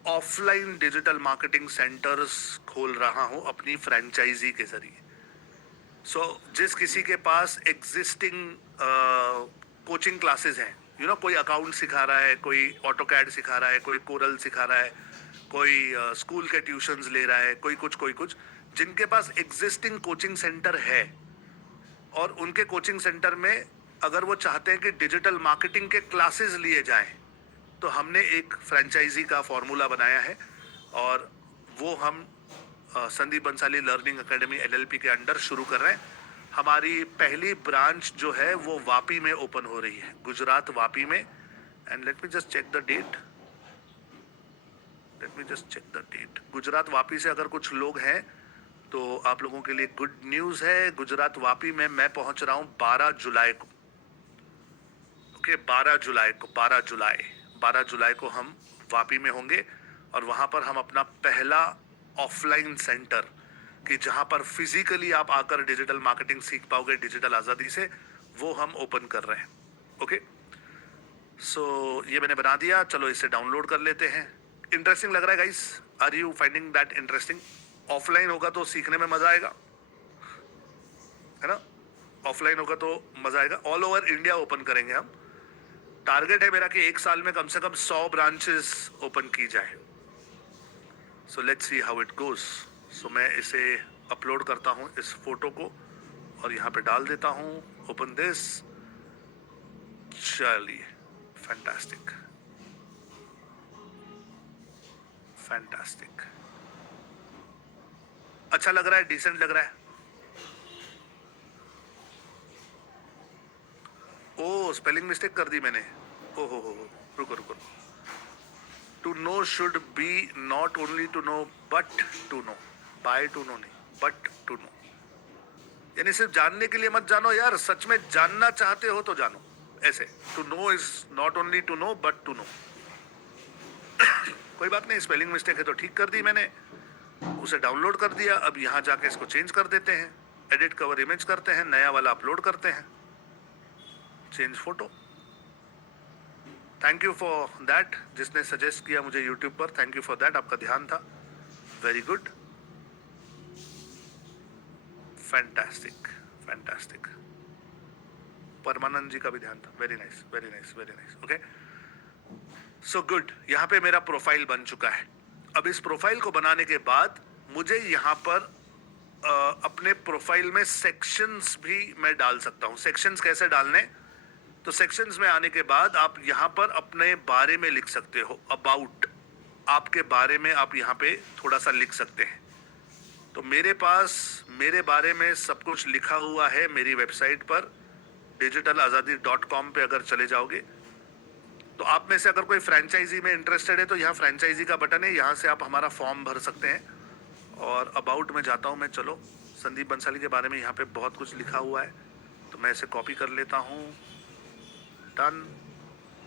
offline digital marketing centres खोल रहा हूं अपनी फ्रेंचाइजी के जरिए। जिस किसी के पास एग्जिस्टिंग कोचिंग क्लासेस हैं, कोई अकाउंट सिखा रहा है, कोई ऑटोकैड सिखा रहा है, कोई कोरल सिखा रहा है, कोई स्कूल के ट्यूशंस ले रहा है, कोई कुछ, जिनके पास एग्जिस्टिंग कोचिंग सेंटर है और उनके कोचिंग सेंटर में अगर वो चाहते हैं कि डिजिटल मार्केटिंग के क्लासेस लिए जाएं, तो हमने एक फ्रेंचाइजी का फॉर्मूला बनाया है और वो हम Sandeep Bansali learning academy LLP के अंडर शुरू कर रहे हैं। हमारी पहली ब्रांच जो है वो वापी में ओपन हो रही है, गुजरात वापी में। And let me just check the date. Gujarat Vapi से अगर कुछ लोग हैं तो आप लोगों के लिए गुड न्यूज है। गुजरात वापी में मैं पहुंच रहा हूं 12 जुलाई को। ओके, 12 जुलाई को हम वापी में होंगे और वहां पर हम अपना पहला ऑफलाइन सेंटर, कि जहां पर फिजिकली आप आकर डिजिटल मार्केटिंग सीख पाओगे डिजिटल आजादी से, वो हम ओपन कर रहे हैं। ओके, ये मैंने बना दिया, चलो इसे डाउनलोड कर लेते हैं। इंटरेस्टिंग लग रहा है guys? Are you finding that interesting? Offline होगा तो सीखने में मजा आएगा, है ना? ऑफलाइन होगा तो मजा आएगा। ऑल ओवर इंडिया ओपन करेंगे हम। टारगेट है मेरा कि एक साल में कम से कम 100 ब्रांचेस ओपन की जाए। So let's see how it goes. मैं इसे अपलोड करता हूं, इस फोटो को, और यहाँ पे डाल देता हूं, ओपन दिस। चलिए, फैंटास्टिक, फैंटास्टिक। अच्छा लग रहा है, डिसेंट लग रहा है। ओ, स्पेलिंग मिस्टेक कर दी मैंने। ओ हो, रुको रुको। To know should be not only to know but to know, by to know नहीं, बट टू नो। यानी सिर्फ जानने के लिए मत जानो यार, सच में जानना चाहते हो तो जानो। ऐसे to know is not only to know but to know. कोई बात नहीं, स्पेलिंग मिस्टेक है तो ठीक कर दी मैंने, उसे डाउनलोड कर दिया। अब यहां जाके इसको चेंज कर देते हैं, एडिट कवर इमेज करते हैं, नया वाला अपलोड करते हैं, change photo. Thank you for that, जिसने सजेस्ट किया मुझे यूट्यूब पर, थैंक यू फॉर दैट, आपका ध्यान था, वेरी गुड, फैंटास्टिक, फैंटास्टिक। परमानंद जी का भी ध्यान था, very nice, very nice, very nice. Okay, so good. यहाँ पे मेरा प्रोफाइल बन चुका है। अब इस प्रोफाइल को बनाने के बाद मुझे यहाँ पर अपने प्रोफाइल में सेक्शंस भी मैं डाल सकता हूँ। सेक्शंस कैसे डालने? तो सेक्शंस में आने के बाद आप यहाँ पर अपने बारे में लिख सकते हो, अबाउट, आपके बारे में आप यहाँ पे थोड़ा सा लिख सकते हैं। तो मेरे पास मेरे बारे में सब कुछ लिखा हुआ है मेरी वेबसाइट पर digitalazadi.com पे अगर चले जाओगे तो आप में से अगर कोई फ्रेंचाइजी में इंटरेस्टेड है तो यहाँ फ्रेंचाइजी का बटन है, यहाँ से आप हमारा फॉर्म भर सकते हैं। और अबाउट में जाता हूँ मैं, चलो संदीप बंसाली के बारे में यहाँ पे बहुत कुछ लिखा हुआ है, तो मैं इसे कॉपी कर लेता हूँ, डन,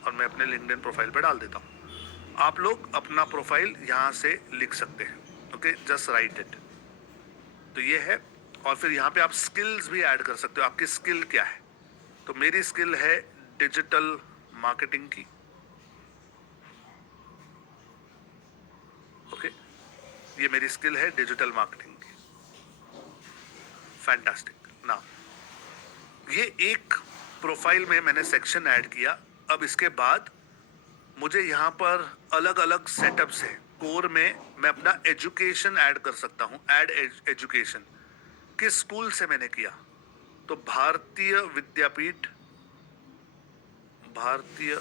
और मैं अपने लिंक्डइन प्रोफाइल पे डाल देता हूँ। आप लोग अपना प्रोफाइल यहाँ से लिख सकते हैं, ओके, जस्ट राइट इट। तो ये है। और फिर यहाँ पे आप स्किल्स भी ऐड कर सकते हो, आपकी स्किल क्या है। तो मेरी स्किल है डिजिटल मार्केटिंग की, ओके, ये मेरी स्किल है डिजिटल मार्केटिंग की। फैंटास्टिक। नाउ ये एक प्रोफाइल में मैंने सेक्शन ऐड किया। अब इसके बाद मुझे यहाँ पर अलग अलग सेटअप्स है। कोर में मैं अपना एजुकेशन ऐड कर सकता हूँ, ऐड एजुकेशन। किस स्कूल से मैंने किया, तो भारतीय विद्यापीठ भारतीय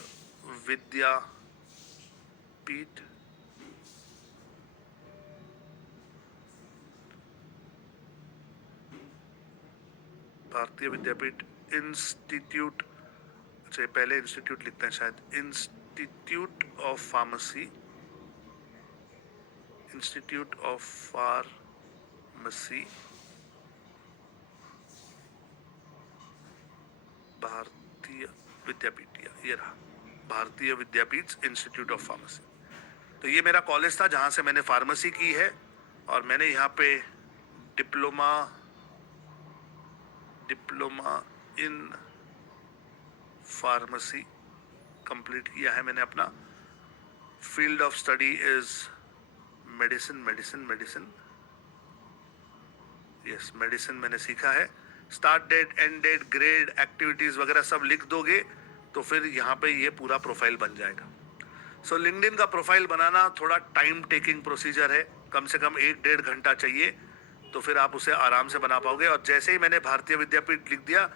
विद्यापीठ इंस्टीट्यूट, अच्छा पहले इंस्टीट्यूट लिखते हैं शायद, institute of pharmacy, institute of pharmacy भारतीय विद्यापीठ, ये रहा, भारतीय विद्यापीठ इंस्टीट्यूट ऑफ फार्मेसी। तो ये मेरा कॉलेज था जहां से मैंने फार्मेसी की है, और मैंने यहाँ पे डिप्लोमा इन फार्मेसी कंप्लीट किया है मैंने अपना। Field of study is medicine, yes, medicine मैंने सीखा है। Start date, end date, grade, activities वगैरह सब लिख दोगे तो फिर यहाँ पे ये पूरा प्रोफाइल बन जाएगा। सो लिंक्डइन का प्रोफाइल बनाना थोड़ा टाइम टेकिंग प्रोसीजर है, कम से कम 1-1.5 घंटा चाहिए, तो फिर आप उसे आराम से बना पाओगे। और जैसे ही मैंने भारतीय विद्यापीठ लिख दिया,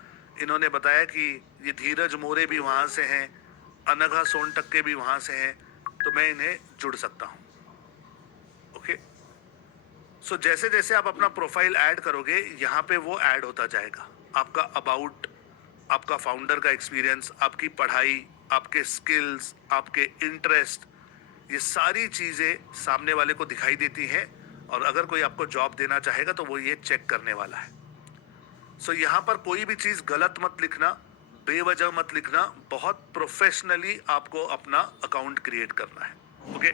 इन्होंने बताया कि ये धीरज मोरे भी वहाँ से हैं, अनघा सोनटक्के भी वहाँ से हैं, तो मैं इन्हें जुड़ सकता हूँ, ओके। सो जैसे जैसे आप अपना प्रोफाइल ऐड करोगे, यहाँ पे वो ऐड होता जाएगा। आपका अबाउट, आपका फाउंडर का एक्सपीरियंस, आपकी पढ़ाई, आपके स्किल्स, आपके इंटरेस्ट, ये सारी चीज़ें सामने वाले को दिखाई देती हैं। और अगर कोई आपको जॉब देना चाहेगा तो वो ये चेक करने वाला है। सो यहाँ पर कोई भी चीज़ गलत मत लिखना, बेवजह मत लिखना, बहुत प्रोफेशनली आपको अपना अकाउंट क्रिएट करना है, ओके।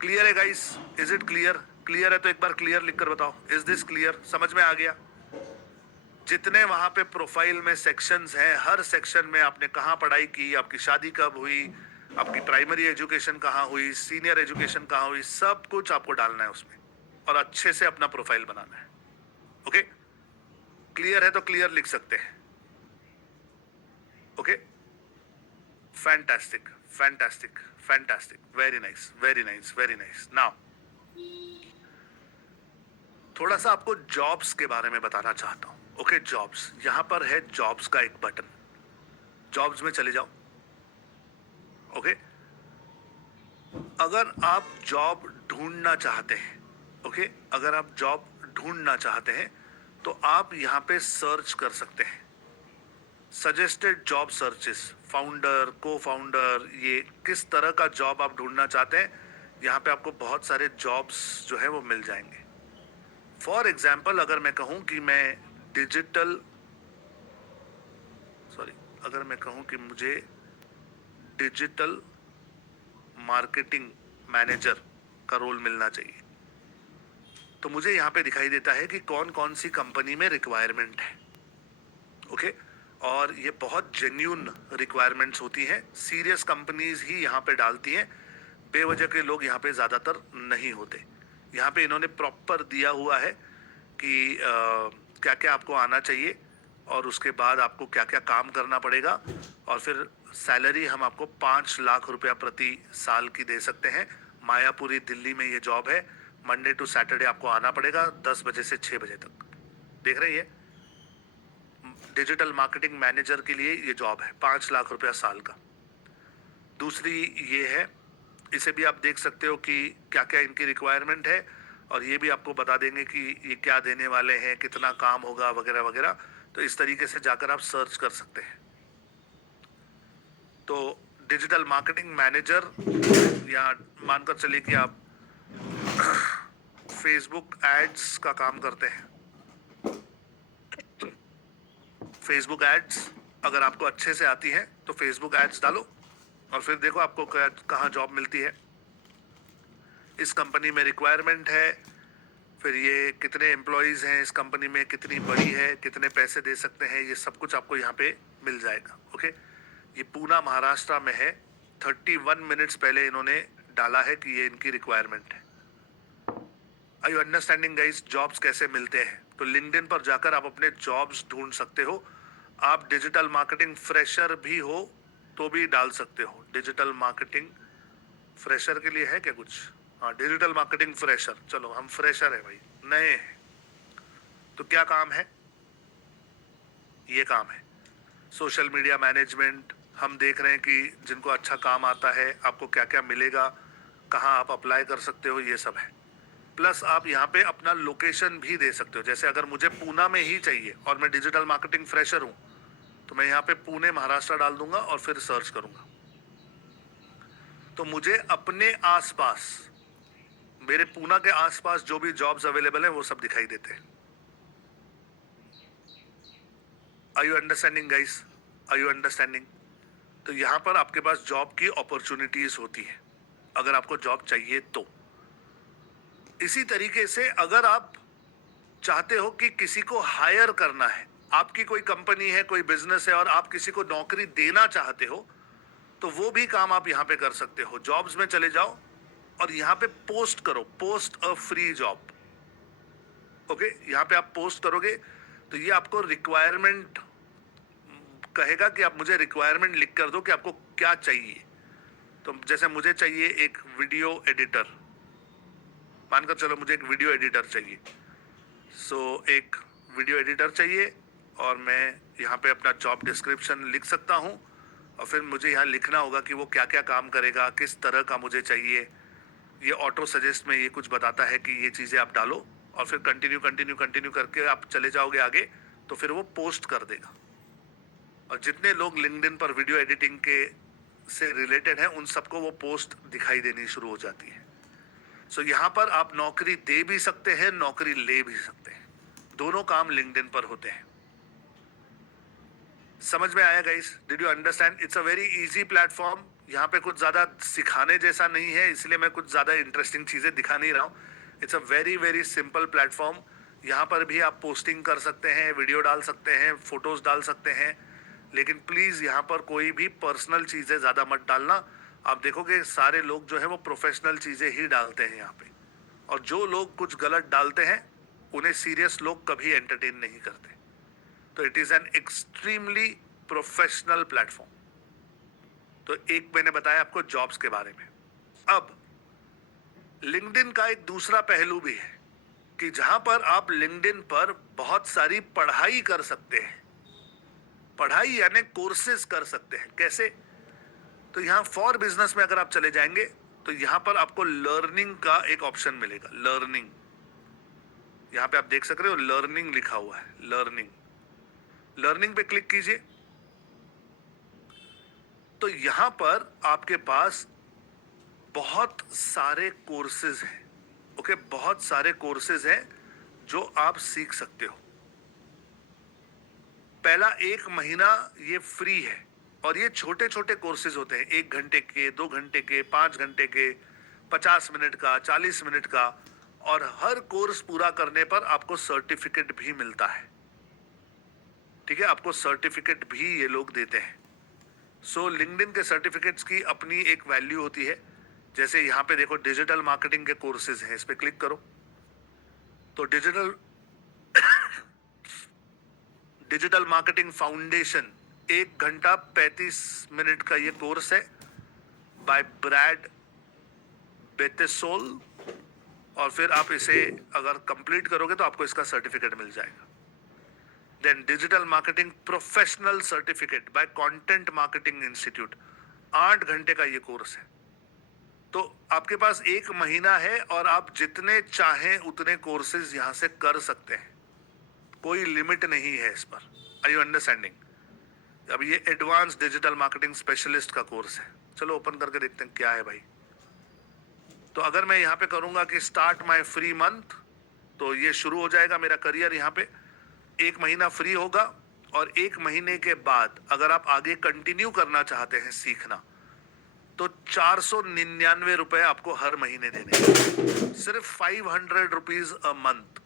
क्लियर है guys? Is it clear? Clear है तो एक बार क्लियर लिखकर बताओ, इज दिस क्लियर? समझ में आ गया? जितने वहां पे प्रोफाइल में सेक्शंस हैं, हर सेक्शन में आपने कहाँ पढ़ाई की, आपकी शादी कब हुई, आपकी प्राइमरी एजुकेशन कहाँ हुई, सीनियर एजुकेशन कहाँ हुई, सब कुछ आपको डालना है उसमें, और अच्छे से अपना प्रोफाइल बनाना है, ओके। क्लियर है तो क्लियर लिख सकते हैं, okay. Fantastic, fantastic, fantastic, very nice, very nice, very nice. Now थोड़ा सा आपको जॉब्स के बारे में बताना चाहता हूं, ओके। जॉब्स, यहां पर है जॉब्स का एक बटन, जॉब्स में चले जाओ, ओके। अगर आप जॉब ढूंढना चाहते हैं, ओके, अगर आप जॉब ढूंढना चाहते हैं तो आप यहां पे सर्च कर सकते हैं, सजेस्टेड जॉब सर्चेस, फाउंडर, को फाउंडर, ये किस तरह का जॉब आप ढूंढना चाहते हैं, यहाँ पे आपको बहुत सारे जॉब्स जो है वो मिल जाएंगे। फॉर एग्जाम्पल, अगर मैं कहूँ कि मैं अगर मैं कहूँ कि मुझे डिजिटल मार्केटिंग मैनेजर का रोल मिलना चाहिए, तो मुझे यहाँ पे दिखाई देता है कि कौन कौन सी कंपनी में रिक्वायरमेंट है, ओके। और ये बहुत जेन्यून रिक्वायरमेंट्स होती हैं, सीरियस कंपनीज ही यहाँ पे डालती हैं, बेवजह के लोग यहाँ पे ज़्यादातर नहीं होते। यहाँ पे इन्होंने प्रॉपर दिया हुआ है कि क्या क्या आपको आना चाहिए, और उसके बाद आपको क्या क्या काम करना पड़ेगा, और फिर सैलरी हम आपको 5 लाख रुपया प्रति साल की दे सकते हैं। मायापुरी दिल्ली में ये जॉब है, मंडे टू सैटरडे आपको आना पड़ेगा 10 बजे से 6 बजे तक। देख रही है? डिजिटल मार्केटिंग मैनेजर के लिए ये जॉब है, 5 लाख रुपया साल का। दूसरी ये है, इसे भी आप देख सकते हो कि क्या क्या इनकी रिक्वायरमेंट है, और ये भी आपको बता देंगे कि ये क्या देने वाले हैं, कितना काम होगा वगैरह वगैरह। तो इस तरीके से जाकर आप सर्च कर सकते हैं। तो डिजिटल मार्केटिंग मैनेजर, या मानकर चलिए कि आप फेसबुक एड्स का काम करते हैं। फेसबुक एड्स अगर आपको अच्छे से आती है तो फेसबुक एड्स डालो और फिर देखो आपको कहाँ जॉब मिलती है। इस कंपनी में रिक्वायरमेंट है, फिर ये कितने एम्प्लॉयज हैं इस कंपनी में, कितनी बड़ी है, कितने पैसे दे सकते हैं, ये सब कुछ आपको यहाँ पे मिल जाएगा। ओके, ये पूना महाराष्ट्र में है। 31 मिनट्स पहले इन्होंने डाला है कि ये इनकी रिक्वायरमेंट है। Are you understanding guys? Jobs कैसे मिलते हैं? तो लिंक्डइन पर जाकर आप अपने जॉब्स ढूंढ सकते हो। आप डिजिटल मार्केटिंग फ्रेशर भी हो तो भी डाल सकते हो। डिजिटल मार्केटिंग फ्रेशर के लिए है क्या कुछ? हाँ, डिजिटल मार्केटिंग फ्रेशर। चलो, हम फ्रेशर है भाई, नए हैं। तो क्या काम है? ये काम है सोशल मीडिया मैनेजमेंट। हम देख रहे हैं कि जिनको अच्छा काम आता है आपको क्या क्या मिलेगा, कहाँ आप अप्लाई कर सकते हो, ये सब है। प्लस आप यहाँ पे अपना लोकेशन भी दे सकते हो। जैसे अगर मुझे पूना में ही चाहिए और मैं डिजिटल मार्केटिंग फ्रेशर हूँ तो मैं यहाँ पे पुणे महाराष्ट्र डाल दूंगा और फिर सर्च करूंगा। तो मुझे अपने आसपास, मेरे पूना के आसपास जो भी जॉब्स अवेलेबल हैं वो सब दिखाई देते हैं। Are you understanding guys? Are you understanding? तो यहाँ पर आपके पास जॉब की अपॉर्चुनिटीज होती है अगर आपको जॉब चाहिए तो। इसी तरीके से अगर आप चाहते हो कि किसी को हायर करना है, आपकी कोई कंपनी है, कोई बिजनेस है और आप किसी को नौकरी देना चाहते हो, तो वो भी काम आप यहाँ पे कर सकते हो। जॉब्स में चले जाओ और यहाँ पे पोस्ट करो, post a free job. Okay, यहाँ पे आप पोस्ट करोगे तो ये आपको रिक्वायरमेंट कहेगा कि आप मुझे रिक्वायरमेंट लिख कर दो कि आपको क्या चाहिए। तो जैसे मुझे चाहिए एक वीडियो एडिटर, मानकर चलो मुझे एक वीडियो एडिटर चाहिए। सो एक वीडियो एडिटर चाहिए और मैं यहाँ पे अपना जॉब डिस्क्रिप्शन लिख सकता हूँ और फिर मुझे यहाँ लिखना होगा कि वो क्या क्या काम करेगा, किस तरह का मुझे चाहिए। ये ऑटो सजेस्ट में ये कुछ बताता है कि ये चीज़ें आप डालो और फिर कंटिन्यू कंटिन्यू कंटिन्यू करके आप चले जाओगे आगे, तो फिर वो पोस्ट कर देगा। और जितने लोग लिंक्डइन पर वीडियो एडिटिंग के से रिलेटेड हैं उन सबको वो पोस्ट दिखाई देनी शुरू हो जाती है। सो यहाँ पर आप नौकरी दे भी सकते हैं, नौकरी ले भी सकते हैं। दोनों काम लिंक्डइन पर होते हैं। समझ में आया guys? Did you understand? It's a very easy platform. यहाँ पे कुछ ज्यादा सिखाने जैसा नहीं है, इसलिए मैं कुछ ज्यादा इंटरेस्टिंग चीजें दिखा नहीं रहा हूँ। It's a very very simple platform. यहाँ पर भी आप पोस्टिंग कर सकते हैं, वीडियो डाल सकते हैं, फोटोज डाल सकते हैं, लेकिन प्लीज यहाँ पर कोई भी पर्सनल चीजें ज्यादा मत डालना। आप देखोगे सारे लोग जो है वो प्रोफेशनल चीजें ही डालते हैं यहाँ पे, और जो लोग कुछ गलत डालते हैं उन्हें सीरियस लोग कभी एंटरटेन नहीं करते। तो it is an extremely professional platform. तो एक मैंने बताया आपको जॉब्स के बारे में। अब लिंक्डइन का एक दूसरा पहलू भी है कि जहां पर आप लिंक्डइन पर बहुत सारी पढ़ाई कर सकते हैं। पढ़ाई यानी कोर्सेज कर सकते हैं। कैसे? तो यहां फॉर बिजनेस में अगर आप चले जाएंगे तो यहां पर आपको लर्निंग का एक ऑप्शन मिलेगा। लर्निंग, यहां पे आप देख सक रहे हो लर्निंग लिखा हुआ है। लर्निंग, लर्निंग पे क्लिक कीजिए तो यहां पर आपके पास बहुत सारे कोर्सेज हैं। ओके, बहुत सारे कोर्सेज हैं जो आप सीख सकते हो। पहला 1 महीना ये फ्री है और ये छोटे छोटे कोर्सेज होते हैं, 1 घंटे के, 2 घंटे के, 5 घंटे के, 50 मिनट का, 40 मिनट का। और हर कोर्स पूरा करने पर आपको सर्टिफिकेट भी मिलता है। ठीक है, आपको सर्टिफिकेट भी ये लोग देते हैं। सो लिंक्डइन के सर्टिफिकेट्स की अपनी एक वैल्यू होती है। जैसे यहाँ पे देखो डिजिटल मार्केटिंग के कोर्सेज हैं, इस पे क्लिक करो तो डिजिटल मार्केटिंग फाउंडेशन 1 घंटा 35 मिनट का ये कोर्स है बाय ब्रैड बेतेसोल। और फिर आप इसे अगर कंप्लीट करोगे तो आपको इसका सर्टिफिकेट मिल जाएगा। Then digital marketing professional certificate by content marketing institute, 8 घंटे का ये कोर्स है। तो आपके पास 1 महीना है और आप जितने चाहें उतने कोर्सेज यहां से कर सकते हैं, कोई लिमिट नहीं है इस पर। Are you understanding? अब ये एडवांस डिजिटल मार्केटिंग स्पेशलिस्ट का कोर्स है। चलो ओपन करके देखते हैं क्या है भाई। तो अगर मैं यहाँ पे करूंगा कि स्टार्ट माय फ्री मंथ, तो ये शुरू हो जाएगा मेरा करियर। यहाँ पे 1 महीना फ्री होगा और 1 महीने के बाद अगर आप आगे कंटिन्यू करना चाहते हैं सीखना, तो 499 रुपए आपको हर महीने देने हैं। सिर्फ 500 रुपीज अ मंथ,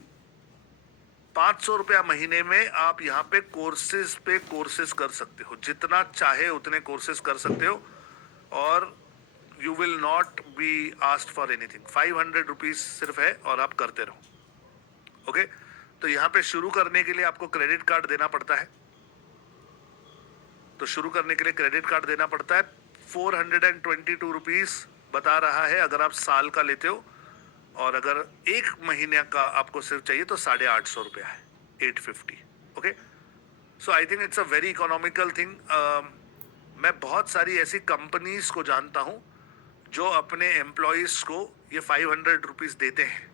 500 रुपया महीने में आप यहाँ पे कोर्सेज कर सकते हो, जितना चाहे उतने कोर्सेज कर सकते हो और you will not be asked for anything. 500 rupees सिर्फ है और आप करते रहो। ओके, तो यहाँ पे शुरू करने के लिए आपको क्रेडिट कार्ड देना पड़ता है। तो शुरू करने के लिए क्रेडिट कार्ड देना पड़ता है। 422 रुपीज बता रहा है अगर आप साल का लेते हो, और अगर 1 महीने का आपको सिर्फ चाहिए तो 850 रुपया है, 850। Okay, so I think it's a very economical thing. मैं बहुत सारी ऐसी कंपनीज को जानता हूं जो अपने एम्प्लॉयज को ये 500 रुपीज देते हैं।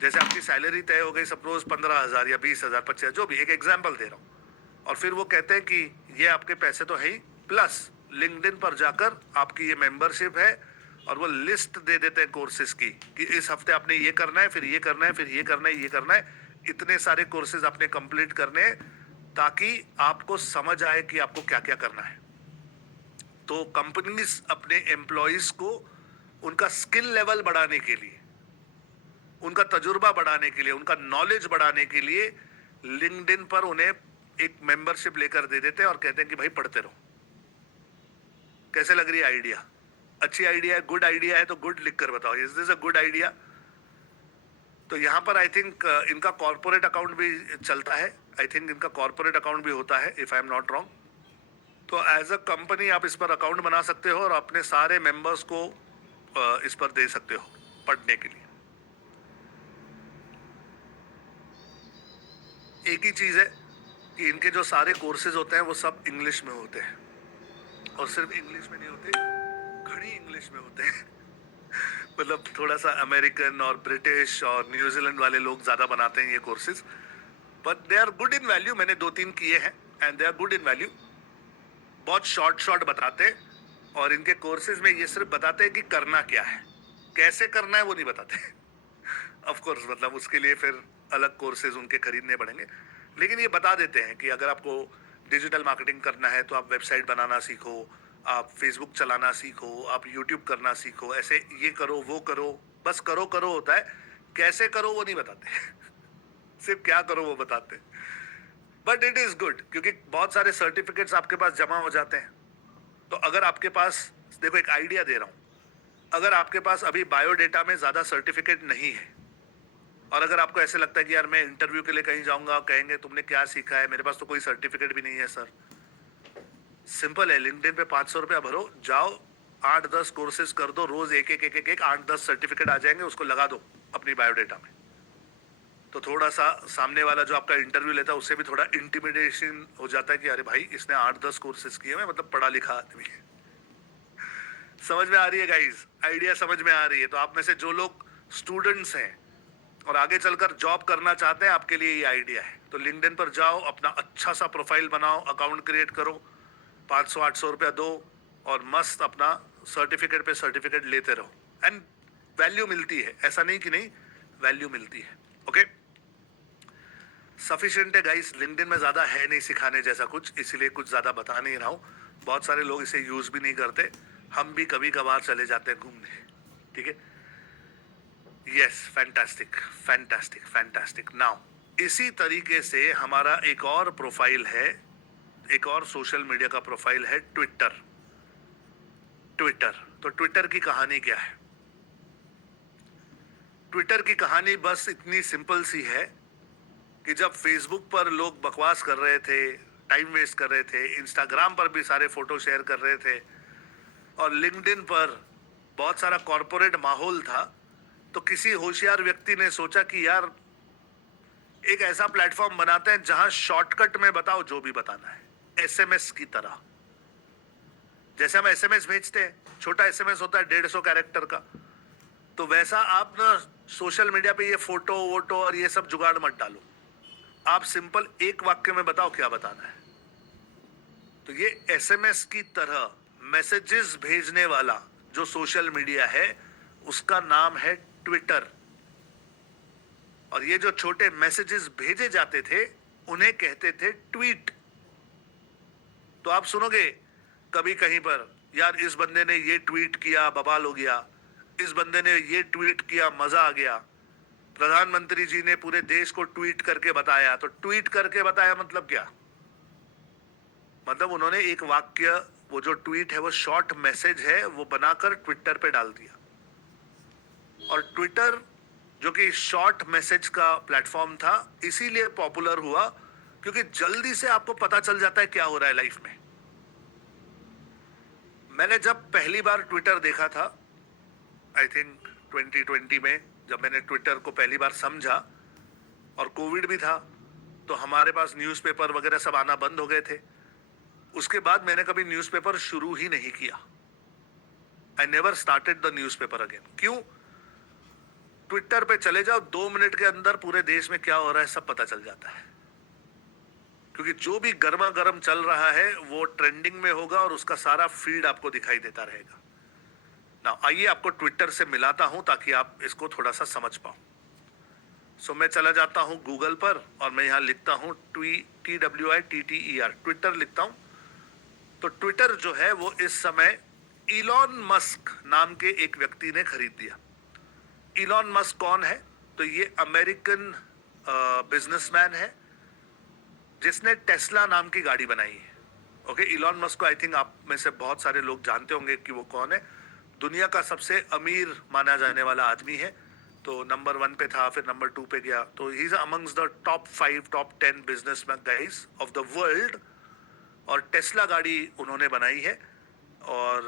जैसे आपकी सैलरी तय हो गई सपोज 15,000 या 20,000, 25,000, जो भी, एक एग्जाम्पल दे रहा हूँ, और फिर वो कहते हैं कि ये आपके पैसे तो है ही, प्लस लिंक्डइन पर जाकर आपकी ये मेंबरशिप है, और वो लिस्ट दे देते हैं कोर्सेज की कि इस हफ्ते आपने ये करना है, फिर ये करना है, फिर ये करना है, ये करना है, इतने सारे कोर्सेज आपने कंप्लीट करने हैं ताकि आपको समझ आए कि आपको क्या क्या करना है। तो कंपनीज अपने एम्प्लॉयज को उनका स्किल लेवल बढ़ाने के लिए, उनका तजुर्बा बढ़ाने के लिए, उनका नॉलेज बढ़ाने के लिए लिंक्डइन पर उन्हें एक मेंबरशिप लेकर दे देते हैं और कहते हैं कि भाई पढ़ते रहो। कैसे लग रही है आइडिया? अच्छी आइडिया है, गुड आइडिया है तो गुड लिख कर बताओ, is this a good idea? तो यहाँ पर आई थिंक इनका कॉर्पोरेट अकाउंट भी चलता है, आई थिंक इनका कॉर्पोरेट अकाउंट भी होता है, if I am not wrong. तो एज अ कंपनी आप इस पर अकाउंट बना सकते हो और अपने सारे मेंबर्स को इस पर दे सकते हो पढ़ने के लिए। एक ही चीज है कि इनके जो सारे कोर्सेज होते हैं वो सब इंग्लिश में होते हैं, और सिर्फ इंग्लिश में नहीं होते, खड़ी इंग्लिश में होते हैं। मतलब थोड़ा सा अमेरिकन और ब्रिटिश और न्यूजीलैंड वाले लोग ज्यादा बनाते हैं ये courses, but they are good in value. मैंने 2-3 किए हैं and they are good in value. बहुत शॉर्ट बताते हैं, और इनके कोर्सेज में ये सिर्फ बताते हैं कि करना क्या है, कैसे करना है वो नहीं बताते। ऑफ कोर्स, मतलब उसके लिए फिर अलग कोर्सेज उनके खरीदने पड़ेंगे, लेकिन ये बता देते हैं कि अगर आपको डिजिटल मार्केटिंग करना है तो आप वेबसाइट बनाना सीखो, आप फेसबुक चलाना सीखो, आप यूट्यूब करना सीखो, ऐसे ये करो वो करो। बस करो करो होता है, कैसे करो वो नहीं बताते। सिर्फ क्या करो वो बताते हैं। बट इट इज गुड, क्योंकि बहुत सारे सर्टिफिकेट्स आपके पास जमा हो जाते हैं। तो अगर आपके पास, देखो एक आइडिया दे रहा हूं, अगर आपके पास अभी बायोडेटा में ज्यादा सर्टिफिकेट नहीं है, और अगर आपको ऐसे लगता है कि यार मैं इंटरव्यू के लिए कहीं जाऊंगा, कहेंगे तुमने क्या सीखा है, मेरे पास तो कोई सर्टिफिकेट भी नहीं है सर। सिंपल है, लिंक्डइन पे 500 रुपया भरो, जाओ 8-10 कोर्सेज कर दो, रोज एक 8-10 सर्टिफिकेट आ जाएंगे, उसको लगा दो अपनी बायोडेटा में। तो थोड़ा सा सामने वाला जो आपका इंटरव्यू लेता है उससे भी थोड़ा इंटिमिडेशन हो जाता है कि अरे भाई इसने 8-10 कोर्सेज किए हैं, मतलब पढ़ा लिखा आदमी है। समझ में आ रही है गाइज? आइडिया समझ में आ रही है? तो आप में से जो लोग स्टूडेंट्स हैं और आगे चलकर जॉब करना चाहते हैं, आपके लिए ये आइडिया है। तो लिंक्डइन पर जाओ, अपना अच्छा सा प्रोफाइल बनाओ, अकाउंट क्रिएट करो, 500-800 रुपया दो, और मस्त अपना सर्टिफिकेट पे सर्टिफिकेट लेते रहो। एंड वैल्यू मिलती है, ऐसा नहीं कि नहीं, वैल्यू मिलती है। ओके, सफिशिएंट है गाइस। लिंक्डइन में ज्यादा है नहीं सिखाने जैसा कुछ, इसलिए कुछ ज्यादा बता नहीं रहा हूँ। बहुत सारे लोग इसे यूज भी नहीं करते, हम भी कभी कभार चले जाते हैं घूमने। ठीक है, yes, fantastic fantastic fantastic. Now इसी तरीके से हमारा एक और प्रोफाइल है, एक और सोशल मीडिया का प्रोफाइल है, ट्विटर। ट्विटर, तो ट्विटर की कहानी क्या है? ट्विटर की कहानी बस इतनी सिंपल सी है कि जब फेसबुक पर लोग बकवास कर रहे थे, टाइम वेस्ट कर रहे थे, इंस्टाग्राम पर भी सारे फोटो शेयर कर रहे थे, और लिंक्डइन पर बहुत सारा कॉरपोरेट माहौल था, तो किसी होशियार व्यक्ति ने सोचा कि यार एक ऐसा प्लेटफॉर्म बनाते हैं जहां शॉर्टकट में बताओ जो भी बताना है, एसएमएस की तरह। जैसे हम एसएमएस भेजते हैं, छोटा एसएमएस होता है 150 कैरेक्टर का, तो वैसा आप ना सोशल मीडिया पे ये फोटो वोटो और ये सब जुगाड़ मत डालो। आप सिंपल एक वाक्य में बताओ क्या बताना है। तो ये एसएमएस की तरह मैसेजेस भेजने वाला जो सोशल मीडिया है उसका नाम है ट्विटर। और ये जो छोटे मैसेजेस भेजे जाते थे उन्हें कहते थे ट्वीट। तो आप सुनोगे कभी कहीं पर, यार इस बंदे ने ये ट्वीट किया बवाल हो गया, इस बंदे ने ये ट्वीट किया मजा आ गया, प्रधानमंत्री जी ने पूरे देश को ट्वीट करके बताया। तो ट्वीट करके बताया मतलब क्या? मतलब उन्होंने एक वाक्य, वो जो ट्वीट है वो शॉर्ट मैसेज है, वो बनाकर ट्विटर पे डाल दिया। और ट्विटर जो कि शॉर्ट मैसेज का प्लेटफॉर्म था इसीलिए पॉपुलर हुआ क्योंकि जल्दी से आपको पता चल जाता है क्या हो रहा है लाइफ में। मैंने जब पहली बार ट्विटर देखा था, आई थिंक 2020 में, जब मैंने ट्विटर को पहली बार समझा और कोविड भी था, तो हमारे पास न्यूज़पेपर वगैरह सब आना बंद हो गए थे। उसके बाद मैंने कभी न्यूज़पेपर शुरू ही नहीं किया। I never started the newspaper again. क्यों? ट्विटर पे चले जाओ, 2 मिनट के अंदर पूरे देश में क्या हो रहा है सब पता चल जाता है, क्योंकि जो भी गर्मा गर्म चल रहा है वो ट्रेंडिंग में होगा और उसका सारा फीड आपको दिखाई देता रहेगा ना। आइए आपको ट्विटर से मिलाता हूं ताकि आप इसको थोड़ा सा समझ पाओ। सो मैं चला जाता हूं गूगल पर और मैं यहां लिखता हूं TWITTER, ट्विटर लिखता हूं। तो ट्विटर जो है वो इस समय इलॉन मस्क नाम के एक व्यक्ति ने खरीद दिया। इलॉन मस्क कौन है? तो ये अमेरिकन बिजनेसमैन है जिसने टेस्ला नाम की गाड़ी बनाई है। ओके, इलॉन मस्क को आई थिंक आप में से बहुत सारे लोग जानते होंगे कि वो कौन है। दुनिया का सबसे अमीर माना जाने वाला आदमी है। तो नंबर 1 पे था, फिर नंबर 2 पे गया। तो he is amongst the top 5 top 10 businessman guys of the world. और टेस्ला गाड़ी उन्होंने बनाई है और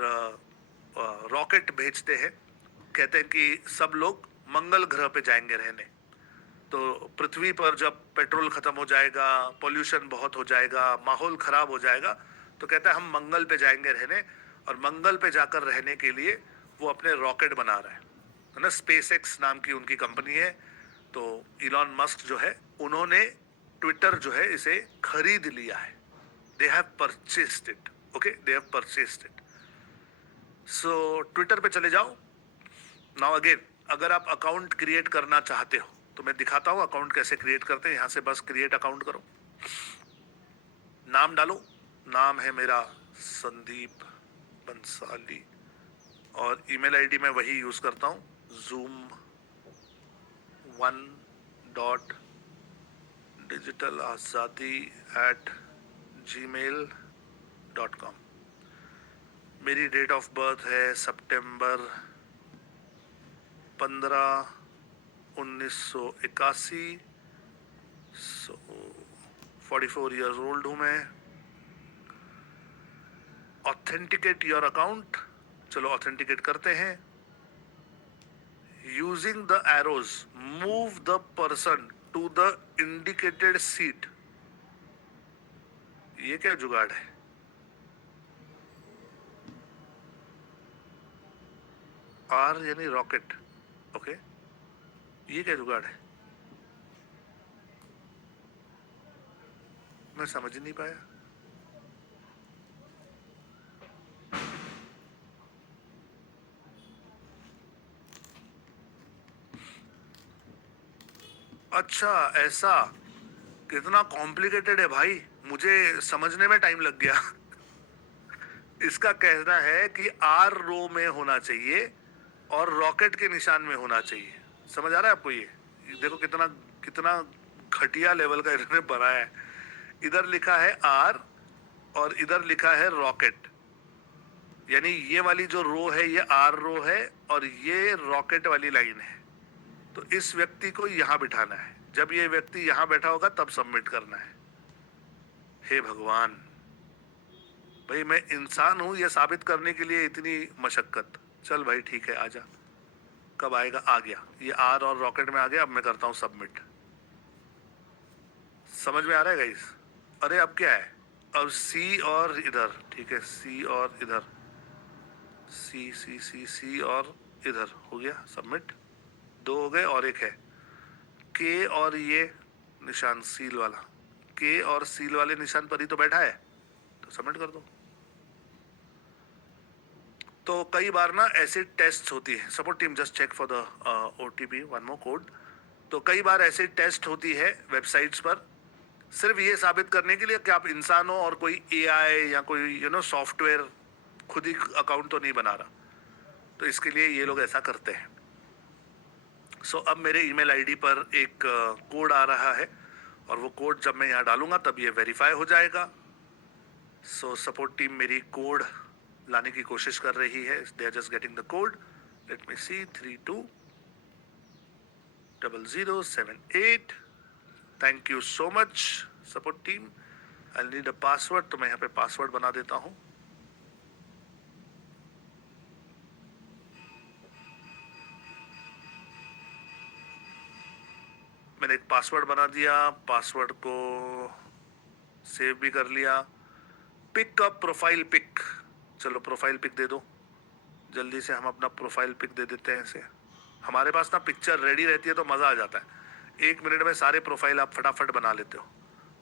रॉकेट भेजते हैं। कहते हैं कि सब लोग मंगल ग्रह पे जाएंगे रहने। तो पृथ्वी पर जब पेट्रोल खत्म हो जाएगा, पोल्यूशन बहुत हो जाएगा, माहौल खराब हो जाएगा, तो कहता है हम मंगल पे जाएंगे रहने। और मंगल पे जाकर रहने के लिए वो अपने रॉकेट बना रहा है ना। स्पेसएक्स नाम की उनकी कंपनी है। तो इलॉन मस्क जो है उन्होंने ट्विटर जो है इसे खरीद लिया है। They have purchased it. Okay, they have purchased it. So Twitter पे चले जाओ। नाउ अगेन, अगर आप अकाउंट क्रिएट करना चाहते हो तो मैं दिखाता हूं अकाउंट कैसे क्रिएट करते हैं। यहां से बस क्रिएट अकाउंट करो, नाम डालो। नाम है मेरा संदीप बंसाली और ईमेल आईडी मैं वही यूज करता हूं, zoom1.digitalazadi@gmail.com। मेरी डेट ऑफ बर्थ है सितंबर 15, 1981। 44 ईयर्स ओल्ड हूं मैं। ऑथेंटिकेट योर अकाउंट, चलो ऑथेंटिकेट करते हैं। Using the arrows move the person to the indicated seat. ये क्या जुगाड़ है? आर यानी रॉकेट। ओके, ये क्या जुगाड़ है? मैं समझ नहीं पाया। अच्छा ऐसा, कितना कॉम्प्लिकेटेड है भाई, मुझे समझने में टाइम लग गया। इसका कहना है कि आर रो में होना चाहिए और रॉकेट के निशान में होना चाहिए। समझ आ रहा है आपको? ये देखो कितना कितना घटिया लेवल का इन्होंने बनाया है। इधर लिखा है आर और इधर लिखा है रॉकेट। यानी ये वाली जो रो है ये आर रो है और ये रॉकेट वाली लाइन है। तो इस व्यक्ति को यहां बिठाना है। जब ये व्यक्ति यहां बैठा होगा तब सबमिट करना है। हे भगवान, भाई मैं इंसान हूं ये साबित करने के लिए इतनी मशक्कत। चल भाई ठीक है, आजा। कब आएगा? आ गया, ये आर और रॉकेट में आ गया। अब मैं करता हूं सबमिट। समझ में आ रहा है गाइस? अरे अब क्या है, अब सी और इधर, ठीक है, सी और इधर, सी सी सी सी और इधर हो गया सबमिट, दो हो गए और एक है के और ये निशान सील वाला, के और सील वाले निशान पर ही तो बैठा है, तो सबमिट कर दो। तो कई बार ना ऐसे टेस्ट होती है, support team just check for the OTP one more code. तो कई बार ऐसे टेस्ट होती है वेबसाइट्स पर, सिर्फ ये साबित करने के लिए कि आप इंसान हो और कोई एआई या कोई सॉफ्टवेयर खुद ही अकाउंट तो नहीं बना रहा, तो इसके लिए ये लोग ऐसा करते हैं। सो अब मेरे ईमेल आईडी पर एक कोड आ रहा है और वो कोड जब मैं यहाँ डालूंगा तब ये वेरीफाई हो जाएगा। सो सपोर्ट टीम मेरी कोड लाने की कोशिश कर रही है, they are just getting the code. Let me see 320078। Thank you so much support team. I need a password, तो मैं यहाँ पे पासवर्ड बना देता हूँ। मैंने एक पासवर्ड बना दिया, पासवर्ड को सेव भी कर लिया। पिक अप प्रोफाइल पिक, चलो प्रोफाइल पिक दे दो, जल्दी से हम अपना प्रोफाइल पिक दे देते हैं इसे। हमारे पास ना पिक्चर रेडी रहती है तो मज़ा आ जाता है, 1 मिनट में सारे प्रोफाइल आप फटाफट बना लेते हो,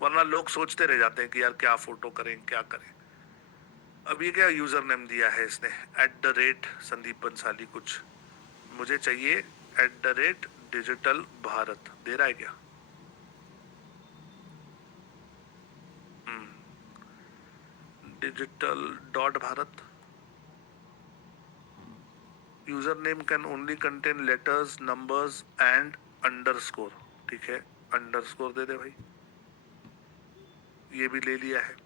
वरना लोग सोचते रह जाते हैं कि यार क्या फोटो करें क्या करें। अब ये क्या यूजर नेम दिया है इसने, @संदीप बंसाली कुछ, मुझे चाहिए @डिजिटल भारत, दे रहा है क्या? Digital dot Bharat. User name can only contain letters numbers and underscore, ठीक है, अंडरस्कोर दे दे भाई, ये भी ले लिया है।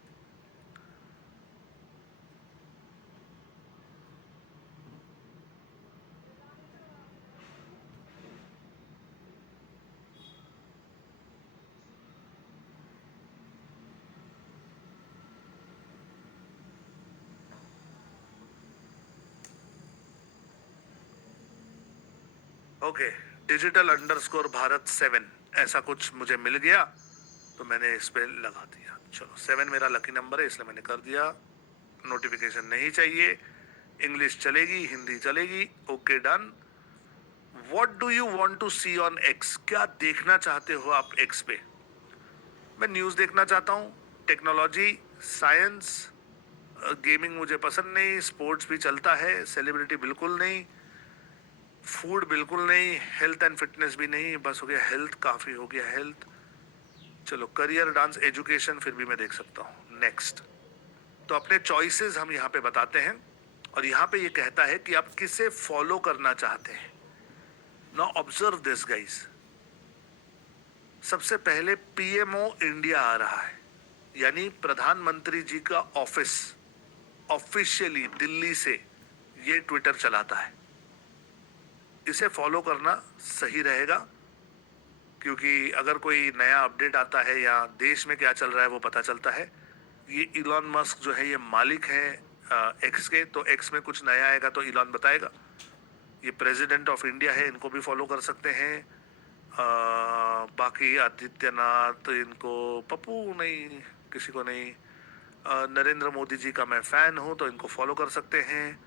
ओके, डिजिटल अंडरस्कोर भारत 7 ऐसा कुछ मुझे मिल गया, तो मैंने इस पे लगा दिया। चलो 7 मेरा लकी नंबर है इसलिए मैंने कर दिया। नोटिफिकेशन नहीं चाहिए, इंग्लिश चलेगी हिंदी चलेगी, okay done. What do you want to see on X, क्या देखना चाहते हो आप एक्स पे? मैं न्यूज़ देखना चाहता हूँ, टेक्नोलॉजी, साइंस, गेमिंग मुझे पसंद नहीं, स्पोर्ट्स भी चलता है, सेलिब्रिटी बिल्कुल नहीं, फूड बिल्कुल नहीं, हेल्थ एंड फिटनेस भी नहीं, बस हो गया हेल्थ, काफ़ी हो गया हेल्थ। चलो करियर, डांस, एजुकेशन फिर भी मैं देख सकता हूँ, नेक्स्ट। तो अपने चॉइसेस हम यहाँ पे बताते हैं और यहाँ पे ये कहता है कि आप किसे फॉलो करना चाहते हैं। नाउ ऑब्जर्व दिस गाइस, सबसे पहले पीएमओ इंडिया आ रहा है, यानी प्रधानमंत्री जी का ऑफिस ऑफिशियली दिल्ली से ये ट्विटर चलाता है। इसे फॉलो करना सही रहेगा, क्योंकि अगर कोई नया अपडेट आता है या देश में क्या चल रहा है वो पता चलता है। ये इलॉन मस्क जो है ये मालिक है एक्स के, तो एक्स में कुछ नया आएगा तो इलॉन बताएगा। ये प्रेसिडेंट ऑफ इंडिया है, इनको भी फॉलो कर सकते हैं। बाकी आदित्यनाथ, इनको पप्पू नहीं, किसी को नहीं। नरेंद्र मोदी जी का मैं फ़ैन हूँ तो इनको फॉलो कर सकते हैं।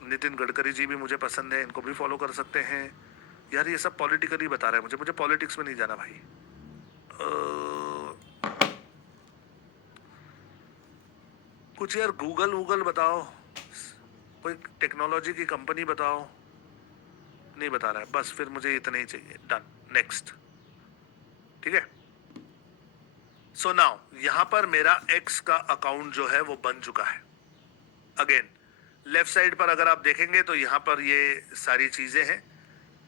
नितिन गडकरी जी भी मुझे पसंद है, इनको भी फॉलो कर सकते हैं। यार ये सब पॉलिटिकली बता रहे हैं, मुझे मुझे पॉलिटिक्स में नहीं जाना भाई। कुछ यार गूगल वूगल बताओ, कोई टेक्नोलॉजी की कंपनी बताओ, नहीं बता रहा है, बस फिर मुझे इतना ही चाहिए, डन, नेक्स्ट, ठीक है। सो नाउ यहां पर मेरा एक्स का अकाउंट जो है वो बन चुका है। अगेन लेफ्ट साइड पर अगर आप देखेंगे तो यहाँ पर ये सारी चीजें हैं,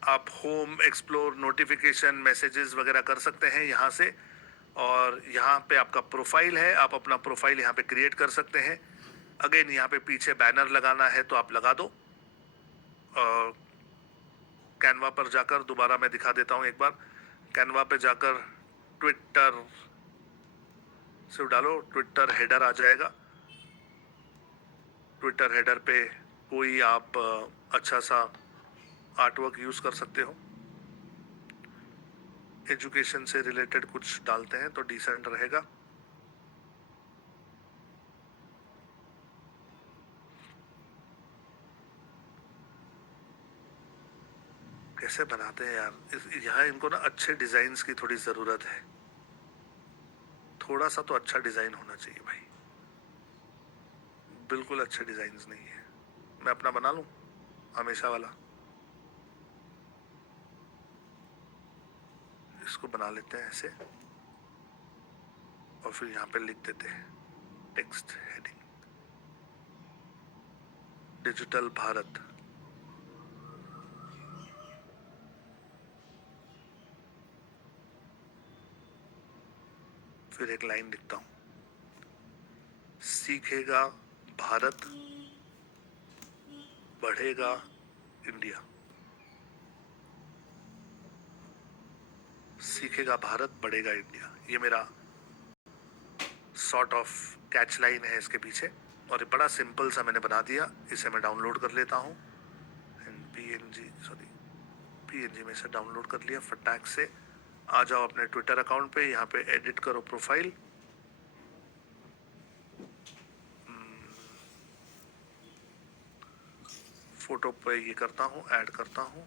आप होम, एक्सप्लोर, नोटिफिकेशन, मैसेजेस वगैरह कर सकते हैं यहाँ से। और यहाँ पे आपका प्रोफाइल है, आप अपना प्रोफाइल यहाँ पे क्रिएट कर सकते हैं। अगेन यहाँ पे पीछे बैनर लगाना है तो आप लगा दो। कैनवा पर जाकर दोबारा मैं दिखा देता हूँ एक बार, कैनवा पे जाकर ट्विटर सिर्फ डालो, ट्विटर हेडर आ जाएगा। ट्विटर हेडर पे कोई आप अच्छा सा आर्टवर्क यूज कर सकते हो। एजुकेशन से रिलेटेड कुछ डालते हैं तो डिसेंट रहेगा। कैसे बनाते हैं यार, यहाँ इनको ना अच्छे डिजाइन की थोड़ी जरूरत है। थोड़ा सा तो अच्छा डिजाइन होना चाहिए भाई, बिल्कुल अच्छे डिजाइन नहीं है। मैं अपना बना लूं हमेशा वाला, इसको बना लेते हैं ऐसे और फिर यहाँ पे लिख देते हैं टेक्स्ट हेडिंग डिजिटल भारत। फिर एक लाइन लिखता हूं, सीखेगा भारत बढ़ेगा इंडिया। सीखेगा भारत बढ़ेगा इंडिया, ये मेरा सॉर्ट ऑफ कैच लाइन है इसके पीछे। और ये बड़ा सिंपल सा मैंने बना दिया। इसे मैं डाउनलोड कर लेता हूँ, पीएनजी में से डाउनलोड कर लिया फटाक से। आ जाओ अपने ट्विटर अकाउंट पे, यहाँ पे एडिट करो प्रोफाइल। फोटो पे ये करता हूँ, ऐड करता हूँ।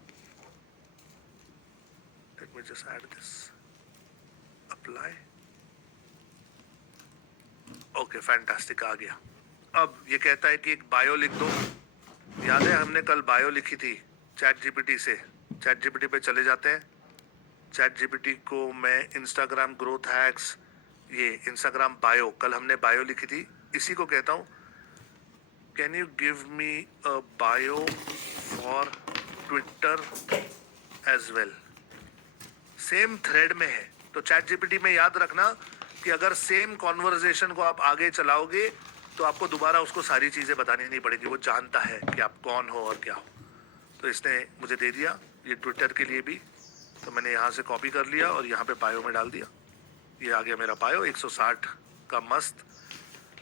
Let me just add this, apply. Okay fantastic, आ गया। अब ये कहता है कि एक बायो लिख दो। याद है हमने कल बायो लिखी थी चैट जीपीटी से। चैट जीपीटी पे चले जाते हैं। चैट जीपीटी को मैं इंस्टाग्राम ग्रोथ हैक्स, ये इंस्टाग्राम बायो, कल हमने बायो लिखी थी, इसी को कहता हूँ can you give me a bio for Twitter as well. Same thread में है। तो चैट जीपीटी में याद रखना कि अगर सेम कॉन्वर्जेशन को आप आगे चलाओगे तो आपको दोबारा उसको सारी चीजें बतानी नहीं पड़ेगी, वो जानता है कि आप कौन हो और क्या हो। तो इसने मुझे दे दिया ये ट्विटर के लिए भी, तो मैंने यहाँ से कॉपी कर लिया और यहाँ पे बायो में डाल दिया। ये आ गया मेरा बायो 160 का मस्त।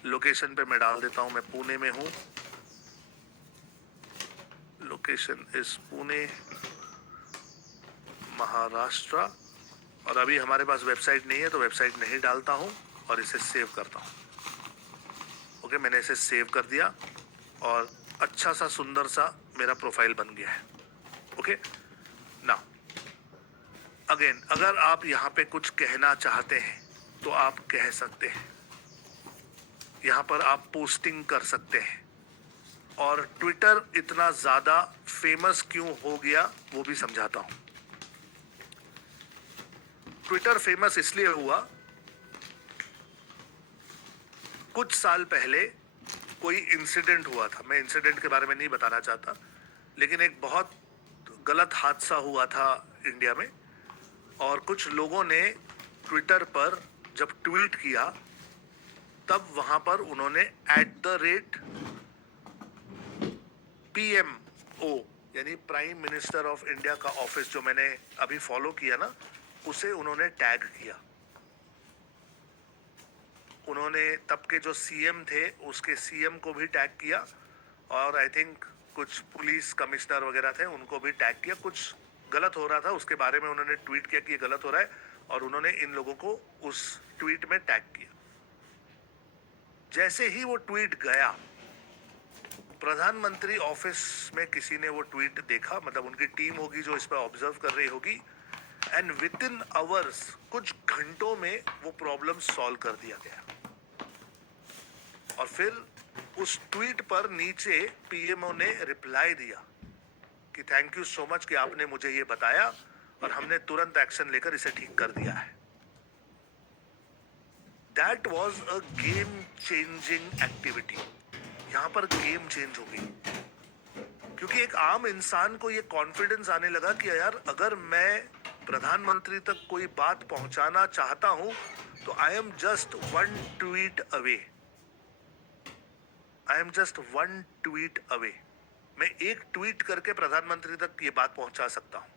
लोकेशन पे मैं डाल देता हूँ, मैं पुणे में हूँ, लोकेशन इज पुणे महाराष्ट्र। और अभी हमारे पास वेबसाइट नहीं है तो वेबसाइट नहीं डालता हूँ और इसे सेव करता हूँ। ओके, मैंने इसे सेव कर दिया और अच्छा सा सुंदर सा मेरा प्रोफाइल बन गया है। ओके, नाउ अगेन अगर आप यहाँ पे कुछ कहना चाहते हैं तो आप कह सकते हैं। यहाँ पर आप पोस्टिंग कर सकते हैं। और ट्विटर इतना ज्यादा फेमस क्यों हो गया वो भी समझाता हूं। ट्विटर फेमस इसलिए हुआ, कुछ साल पहले कोई इंसिडेंट हुआ था। मैं इंसिडेंट के बारे में नहीं बताना चाहता, लेकिन एक बहुत गलत हादसा हुआ था इंडिया में। और कुछ लोगों ने ट्विटर पर जब ट्वीट किया तब वहां पर उन्होंने @PMO यानी प्राइम मिनिस्टर ऑफ इंडिया का ऑफिस जो मैंने अभी फॉलो किया ना, उसे उन्होंने टैग किया। उन्होंने तब के जो सीएम थे उसके सीएम को भी टैग किया और आई थिंक कुछ पुलिस कमिश्नर वगैरह थे उनको भी टैग किया। कुछ गलत हो रहा था उसके बारे में उन्होंने ट्वीट किया कि ये गलत हो रहा है और उन्होंने इन लोगों को उस ट्वीट में टैग किया। जैसे ही वो ट्वीट गया, प्रधानमंत्री ऑफिस में किसी ने वो ट्वीट देखा, मतलब उनकी टीम होगी जो इस पर ऑब्जर्व कर रही होगी, एंड विद इन आवर्स, कुछ घंटों में वो प्रॉब्लम सॉल्व कर दिया गया। और फिर उस ट्वीट पर नीचे पीएमओ ने रिप्लाई दिया कि थैंक यू सो मच कि आपने मुझे ये बताया और हमने तुरंत एक्शन लेकर इसे ठीक कर दिया है। That was a game changing activity. यहां पर गेम चेंज हो गई क्योंकि एक आम इंसान को ये कॉन्फिडेंस आने लगा कि यार अगर मैं प्रधानमंत्री तक कोई बात पहुंचाना चाहता हूं तो I am just one tweet away. I am just one tweet away. मैं एक ट्वीट करके प्रधानमंत्री तक ये बात पहुंचा सकता हूं।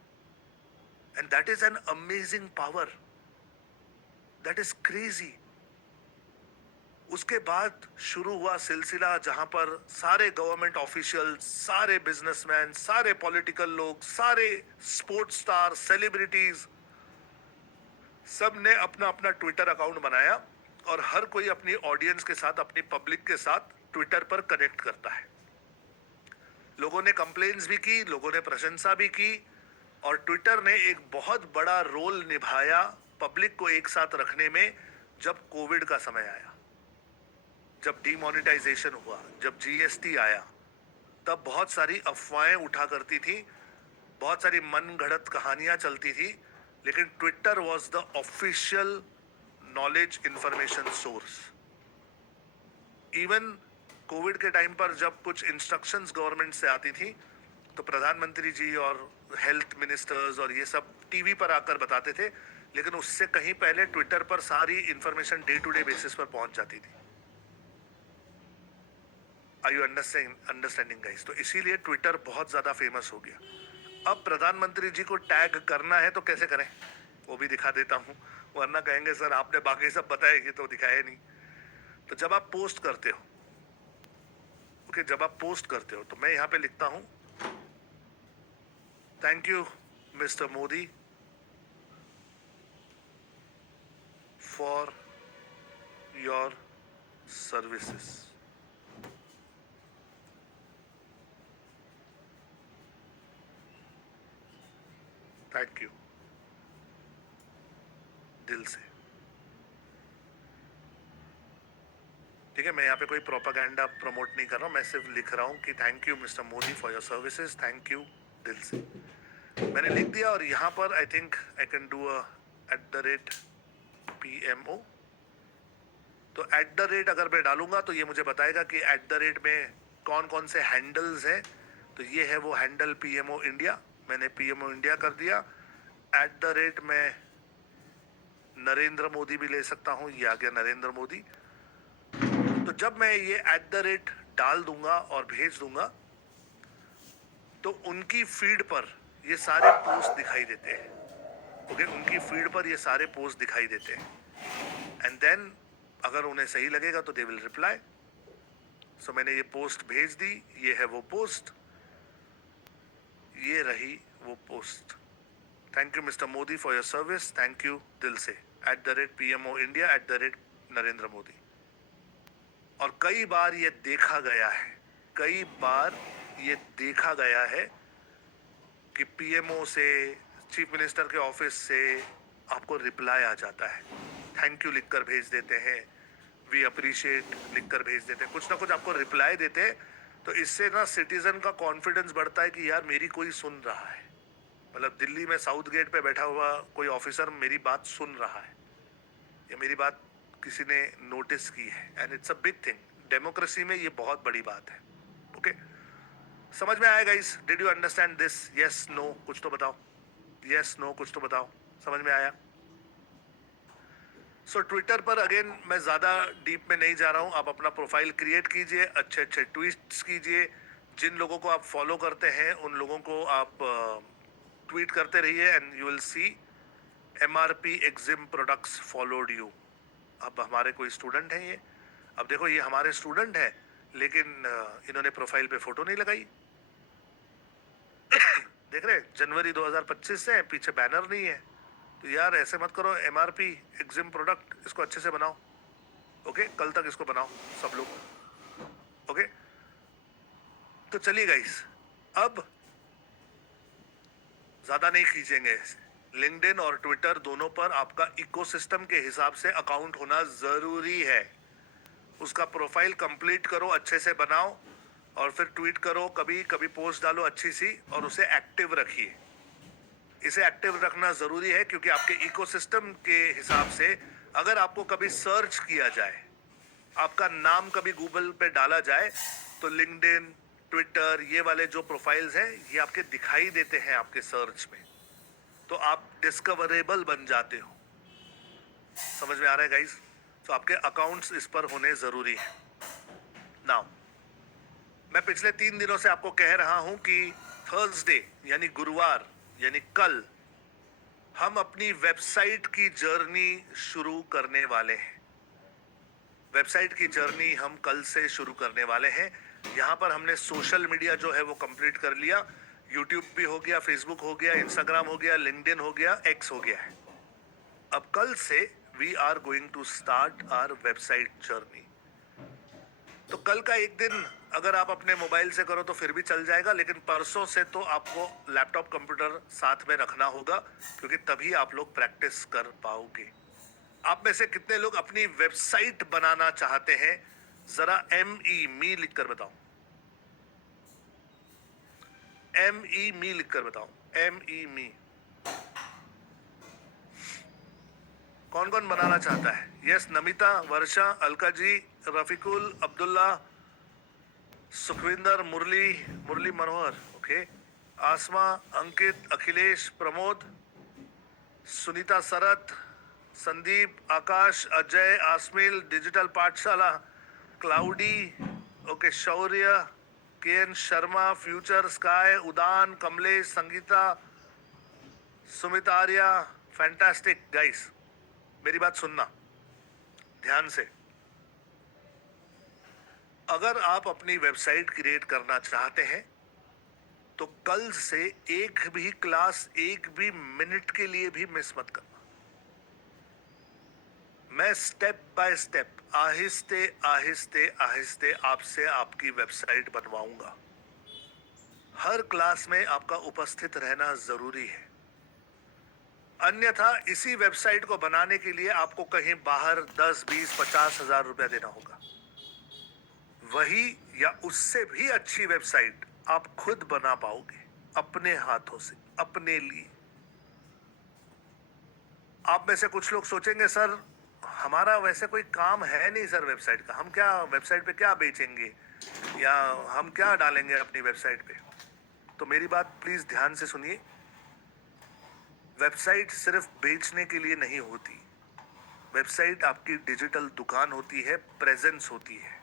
And that is an amazing power, that is crazy. उसके बाद शुरू हुआ सिलसिला जहां पर सारे गवर्नमेंट ऑफिशियल, सारे बिजनेसमैन, सारे पॉलिटिकल लोग, सारे स्पोर्ट्स स्टार, सेलिब्रिटीज सब ने अपना अपना ट्विटर अकाउंट बनाया और हर कोई अपनी ऑडियंस के साथ, अपनी पब्लिक के साथ ट्विटर पर कनेक्ट करता है। लोगों ने कंप्लेन्स भी की, लोगों ने प्रशंसा भी की, और ट्विटर ने एक बहुत बड़ा रोल निभाया पब्लिक को एक साथ रखने में। जब कोविड का समय आया, जब डीमोनेटाइजेशन हुआ, जब जीएसटी आया, तब बहुत सारी अफवाहें उठा करती थी, बहुत सारी मन घड़त कहानियां चलती थी, लेकिन Twitter was the official knowledge information source. Even Covid के टाइम पर जब कुछ इंस्ट्रक्शंस गवर्नमेंट से आती थी, तो प्रधानमंत्री जी और हेल्थ मिनिस्टर्स और ये सब टीवी पर आकर बताते थे, लेकिन उससे कहीं पहले ट्विटर पर सारी information day to day basis पर पहुंच जाती थी। Are you understanding guys? तो इसीलिए ट्विटर बहुत ज्यादा फेमस हो गया। अब प्रधानमंत्री जी को टैग करना है तो कैसे करें, वो भी दिखा देता हूं, वरना कहेंगे सर आपने बाकी सब बताया तो दिखाया नहीं। तो जब आप पोस्ट करते हो, ओके, जब आप पोस्ट करते हो तो मैं यहां पे लिखता हूं, thank you mister Modi for your services. Thank you, दिल से। ठीक है, मैं यहाँ पे कोई प्रोपागेंडा प्रमोट नहीं कर रहा हूँ, मैं सिर्फ लिख रहा हूँ कि thank you mister Modi for your services, thank you, दिल से। मैंने लिख दिया, और यहाँ पर I think I can do @PMO। तो @ अगर मैं डालूंगा तो ये मुझे बताएगा कि @ में कौन कौन से हैंडल्स हैं। तो ये है वो हैंडल PMO इंडिया, मैंने PMO इंडिया कर दिया। @ में नरेंद्र मोदी भी ले सकता हूँ, ये आ गया नरेंद्र मोदी। तो जब मैं ये @ डाल दूंगा और भेज दूंगा, तो उनकी फीड पर ये सारे पोस्ट दिखाई देते हैं। ओके, उनकी फीड पर ये सारे पोस्ट दिखाई देते हैं, एंड देन अगर उन्हें सही लगेगा तो दे विल रिप्लाई। सो मैंने ये पोस्ट भेज दी, ये है वो पोस्ट, ये रही वो post. Thank you mister Modi for your service, thank you, दिल से, @PMO इंडिया, @नरेंद्र मोदी। और कई बार ये देखा गया है, कई बार ये देखा गया है कि PMO से, चीफ मिनिस्टर के ऑफिस से आपको रिप्लाई आ जाता है, थैंक यू लिखकर भेज देते हैं, वी अप्रिशिएट लिखकर भेज देते हैं, कुछ ना कुछ आपको रिप्लाई देते हैं। तो इससे ना सिटीजन का कॉन्फिडेंस बढ़ता है कि यार मेरी कोई सुन रहा है, मतलब दिल्ली में साउथ गेट पे बैठा हुआ कोई ऑफिसर मेरी बात सुन रहा है, या मेरी बात किसी ने नोटिस की है, and it's a big thing. Democracy में ये बहुत बड़ी बात है। ओके, समझ में आया guys? Did you understand this? Yes, no, कुछ तो बताओ। यस, नो, कुछ तो बताओ। समझ में आया? सो ट्विटर पर अगेन मैं ज्यादा डीप में नहीं जा रहा हूं, आप अपना प्रोफाइल क्रिएट कीजिए, अच्छे अच्छे ट्वीट्स कीजिए, जिन लोगों को आप फॉलो करते हैं उन लोगों को आप ट्वीट करते रहिए, and you will see MRP Exim products followed you. अब हमारे कोई स्टूडेंट हैं ये, अब देखो ये हमारे स्टूडेंट हैं, लेकिन इन्होंने प्रोफाइल पे फोटो नहीं लगाई। देख रहे, जनवरी 2025 से पीछे बैनर नहीं है। तो यार ऐसे मत करो, MRP एक्जिम प्रोडक्ट, इसको अच्छे से बनाओ। ओके, कल तक इसको बनाओ सब लोग। ओके, तो चलिए गाइस, अब ज्यादा नहीं खींचेंगे। लिंक्डइन और ट्विटर दोनों पर आपका इकोसिस्टम के हिसाब से अकाउंट होना जरूरी है। उसका प्रोफाइल कंप्लीट करो, अच्छे से बनाओ, और फिर ट्वीट करो, कभी कभी पोस्ट डालो अच्छी सी, और उसे एक्टिव रखिए। इसे एक्टिव रखना जरूरी है, क्योंकि आपके इकोसिस्टम के हिसाब से अगर आपको कभी सर्च किया जाए, आपका नाम कभी गूगल पे डाला जाए, तो लिंक्डइन, ट्विटर, ये वाले जो प्रोफाइल्स हैं, ये आपके दिखाई देते हैं आपके सर्च में, तो आप डिस्कवरेबल बन जाते हो। समझ में आ रहा है गाइस? तो आपके अकाउंट्स इस पर होने जरूरी है। नाउ मैं पिछले 3 दिनों से आपको कह रहा हूं कि थर्सडे यानी गुरुवार, यानी कल, हम अपनी वेबसाइट की जर्नी शुरू करने वाले हैं। वेबसाइट की जर्नी हम कल से शुरू करने वाले हैं। यहाँ पर हमने सोशल मीडिया जो है वो कंप्लीट कर लिया। यूट्यूब भी हो गया, फेसबुक हो गया, इंस्टाग्राम हो गया, लिंक्डइन हो गया, एक्स हो गया है। अब कल से we are going to start our website journey. तो कल का एक दिन अगर आप अपने मोबाइल से करो तो फिर भी चल जाएगा, लेकिन परसों से तो आपको लैपटॉप कंप्यूटर साथ में रखना होगा, क्योंकि तभी आप लोग प्रैक्टिस कर पाओगे। आप में से कितने लोग अपनी वेबसाइट बनाना चाहते हैं? जरा मी लिख कर बताओ। मी लिख कर बताओ। मी कौन कौन बनाना चाहता है? यस, नमिता, वर्षा, अलका जी, रफीकुल, अब्दुल्ला, सुखविंदर, मुरली मनोहर, ओके, आसमा, अंकित, अखिलेश, प्रमोद, सुनीता, शरत, संदीप, आकाश, अजय, आसमिल, डिजिटल पाठशाला, क्लाउडी, ओके, शौर्य, के एन शर्मा, फ्यूचर, स्काई, उदान, कमलेश, संगीता, सुमित, आर्या, फैंटास्टिक गाइस। मेरी बात सुनना ध्यान से। अगर आप अपनी वेबसाइट क्रिएट करना चाहते हैं तो कल से एक भी क्लास, एक भी मिनट के लिए भी मिस मत करना। मैं स्टेप बाय स्टेप, आहिस्ते आहिस्ते आहिस्ते आपसे आपकी वेबसाइट बनवाऊंगा। हर क्लास में आपका उपस्थित रहना जरूरी है, अन्यथा इसी वेबसाइट को बनाने के लिए आपको कहीं बाहर 10, 20, 50 हजार रुपया देना होगा। वही या उससे भी अच्छी वेबसाइट आप खुद बना पाओगे अपने हाथों से, अपने लिए। आप में से कुछ लोग सोचेंगे, सर हमारा वैसे कोई काम है नहीं सर वेबसाइट का, हम क्या वेबसाइट पे क्या बेचेंगे या हम क्या डालेंगे अपनी वेबसाइट पे। तो मेरी बात प्लीज ध्यान से सुनिए। वेबसाइट सिर्फ बेचने के लिए नहीं होती। वेबसाइट आपकी डिजिटल दुकान होती है, प्रेजेंस होती है।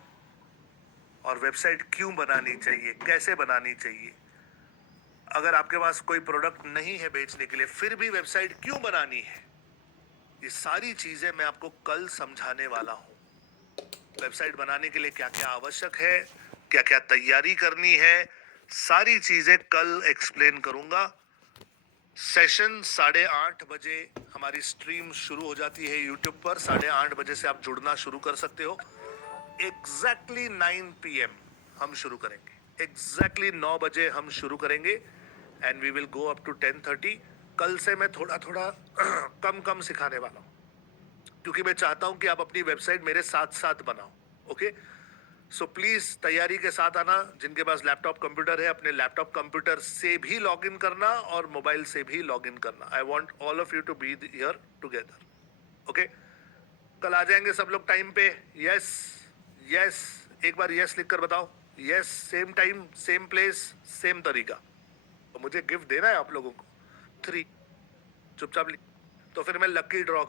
और वेबसाइट क्यों बनानी चाहिए, कैसे बनानी चाहिए, अगर आपके पास कोई प्रोडक्ट नहीं है बेचने के लिए फिर भी वेबसाइट क्यों बनानी है, ये सारी चीजें मैं आपको कल समझाने वाला हूं। वेबसाइट बनाने के लिए क्या क्या आवश्यक है, क्या क्या तैयारी करनी है, सारी चीजें कल एक्सप्लेन करूंगा। सेशन 8:30 बजे हमारी स्ट्रीम शुरू हो जाती है यूट्यूब पर। 8:30 बजे से आप जुड़ना शुरू कर सकते हो। एग्जैक्टली 9 PM हम शुरू करेंगे। एग्जैक्टली 9 बजे हम शुरू करेंगे and we will go up to 10:30। कल से मैं थोड़ा थोड़ा कम कम सिखाने वाला हूँ, क्योंकि मैं चाहता हूं कि आप अपनी वेबसाइट मेरे साथ साथ बनाओ। ओके, सो प्लीज तैयारी के साथ आना। जिनके पास लैपटॉप कंप्यूटर है, अपने लैपटॉप कंप्यूटर से भी लॉग इन करना और मोबाइल से भी लॉग इन करना। I want all of you to be here together. Okay, कल आ जाएंगे सब लोग टाइम पे? यस, यस, एक बार यस लिख कर बताओ। Yes, same time, same place, same तरीका। तो मुझे गिफ्ट देना है आप लोगों को 3, चुपचाप लिख। तो फिर मैं लकी ड्रॉ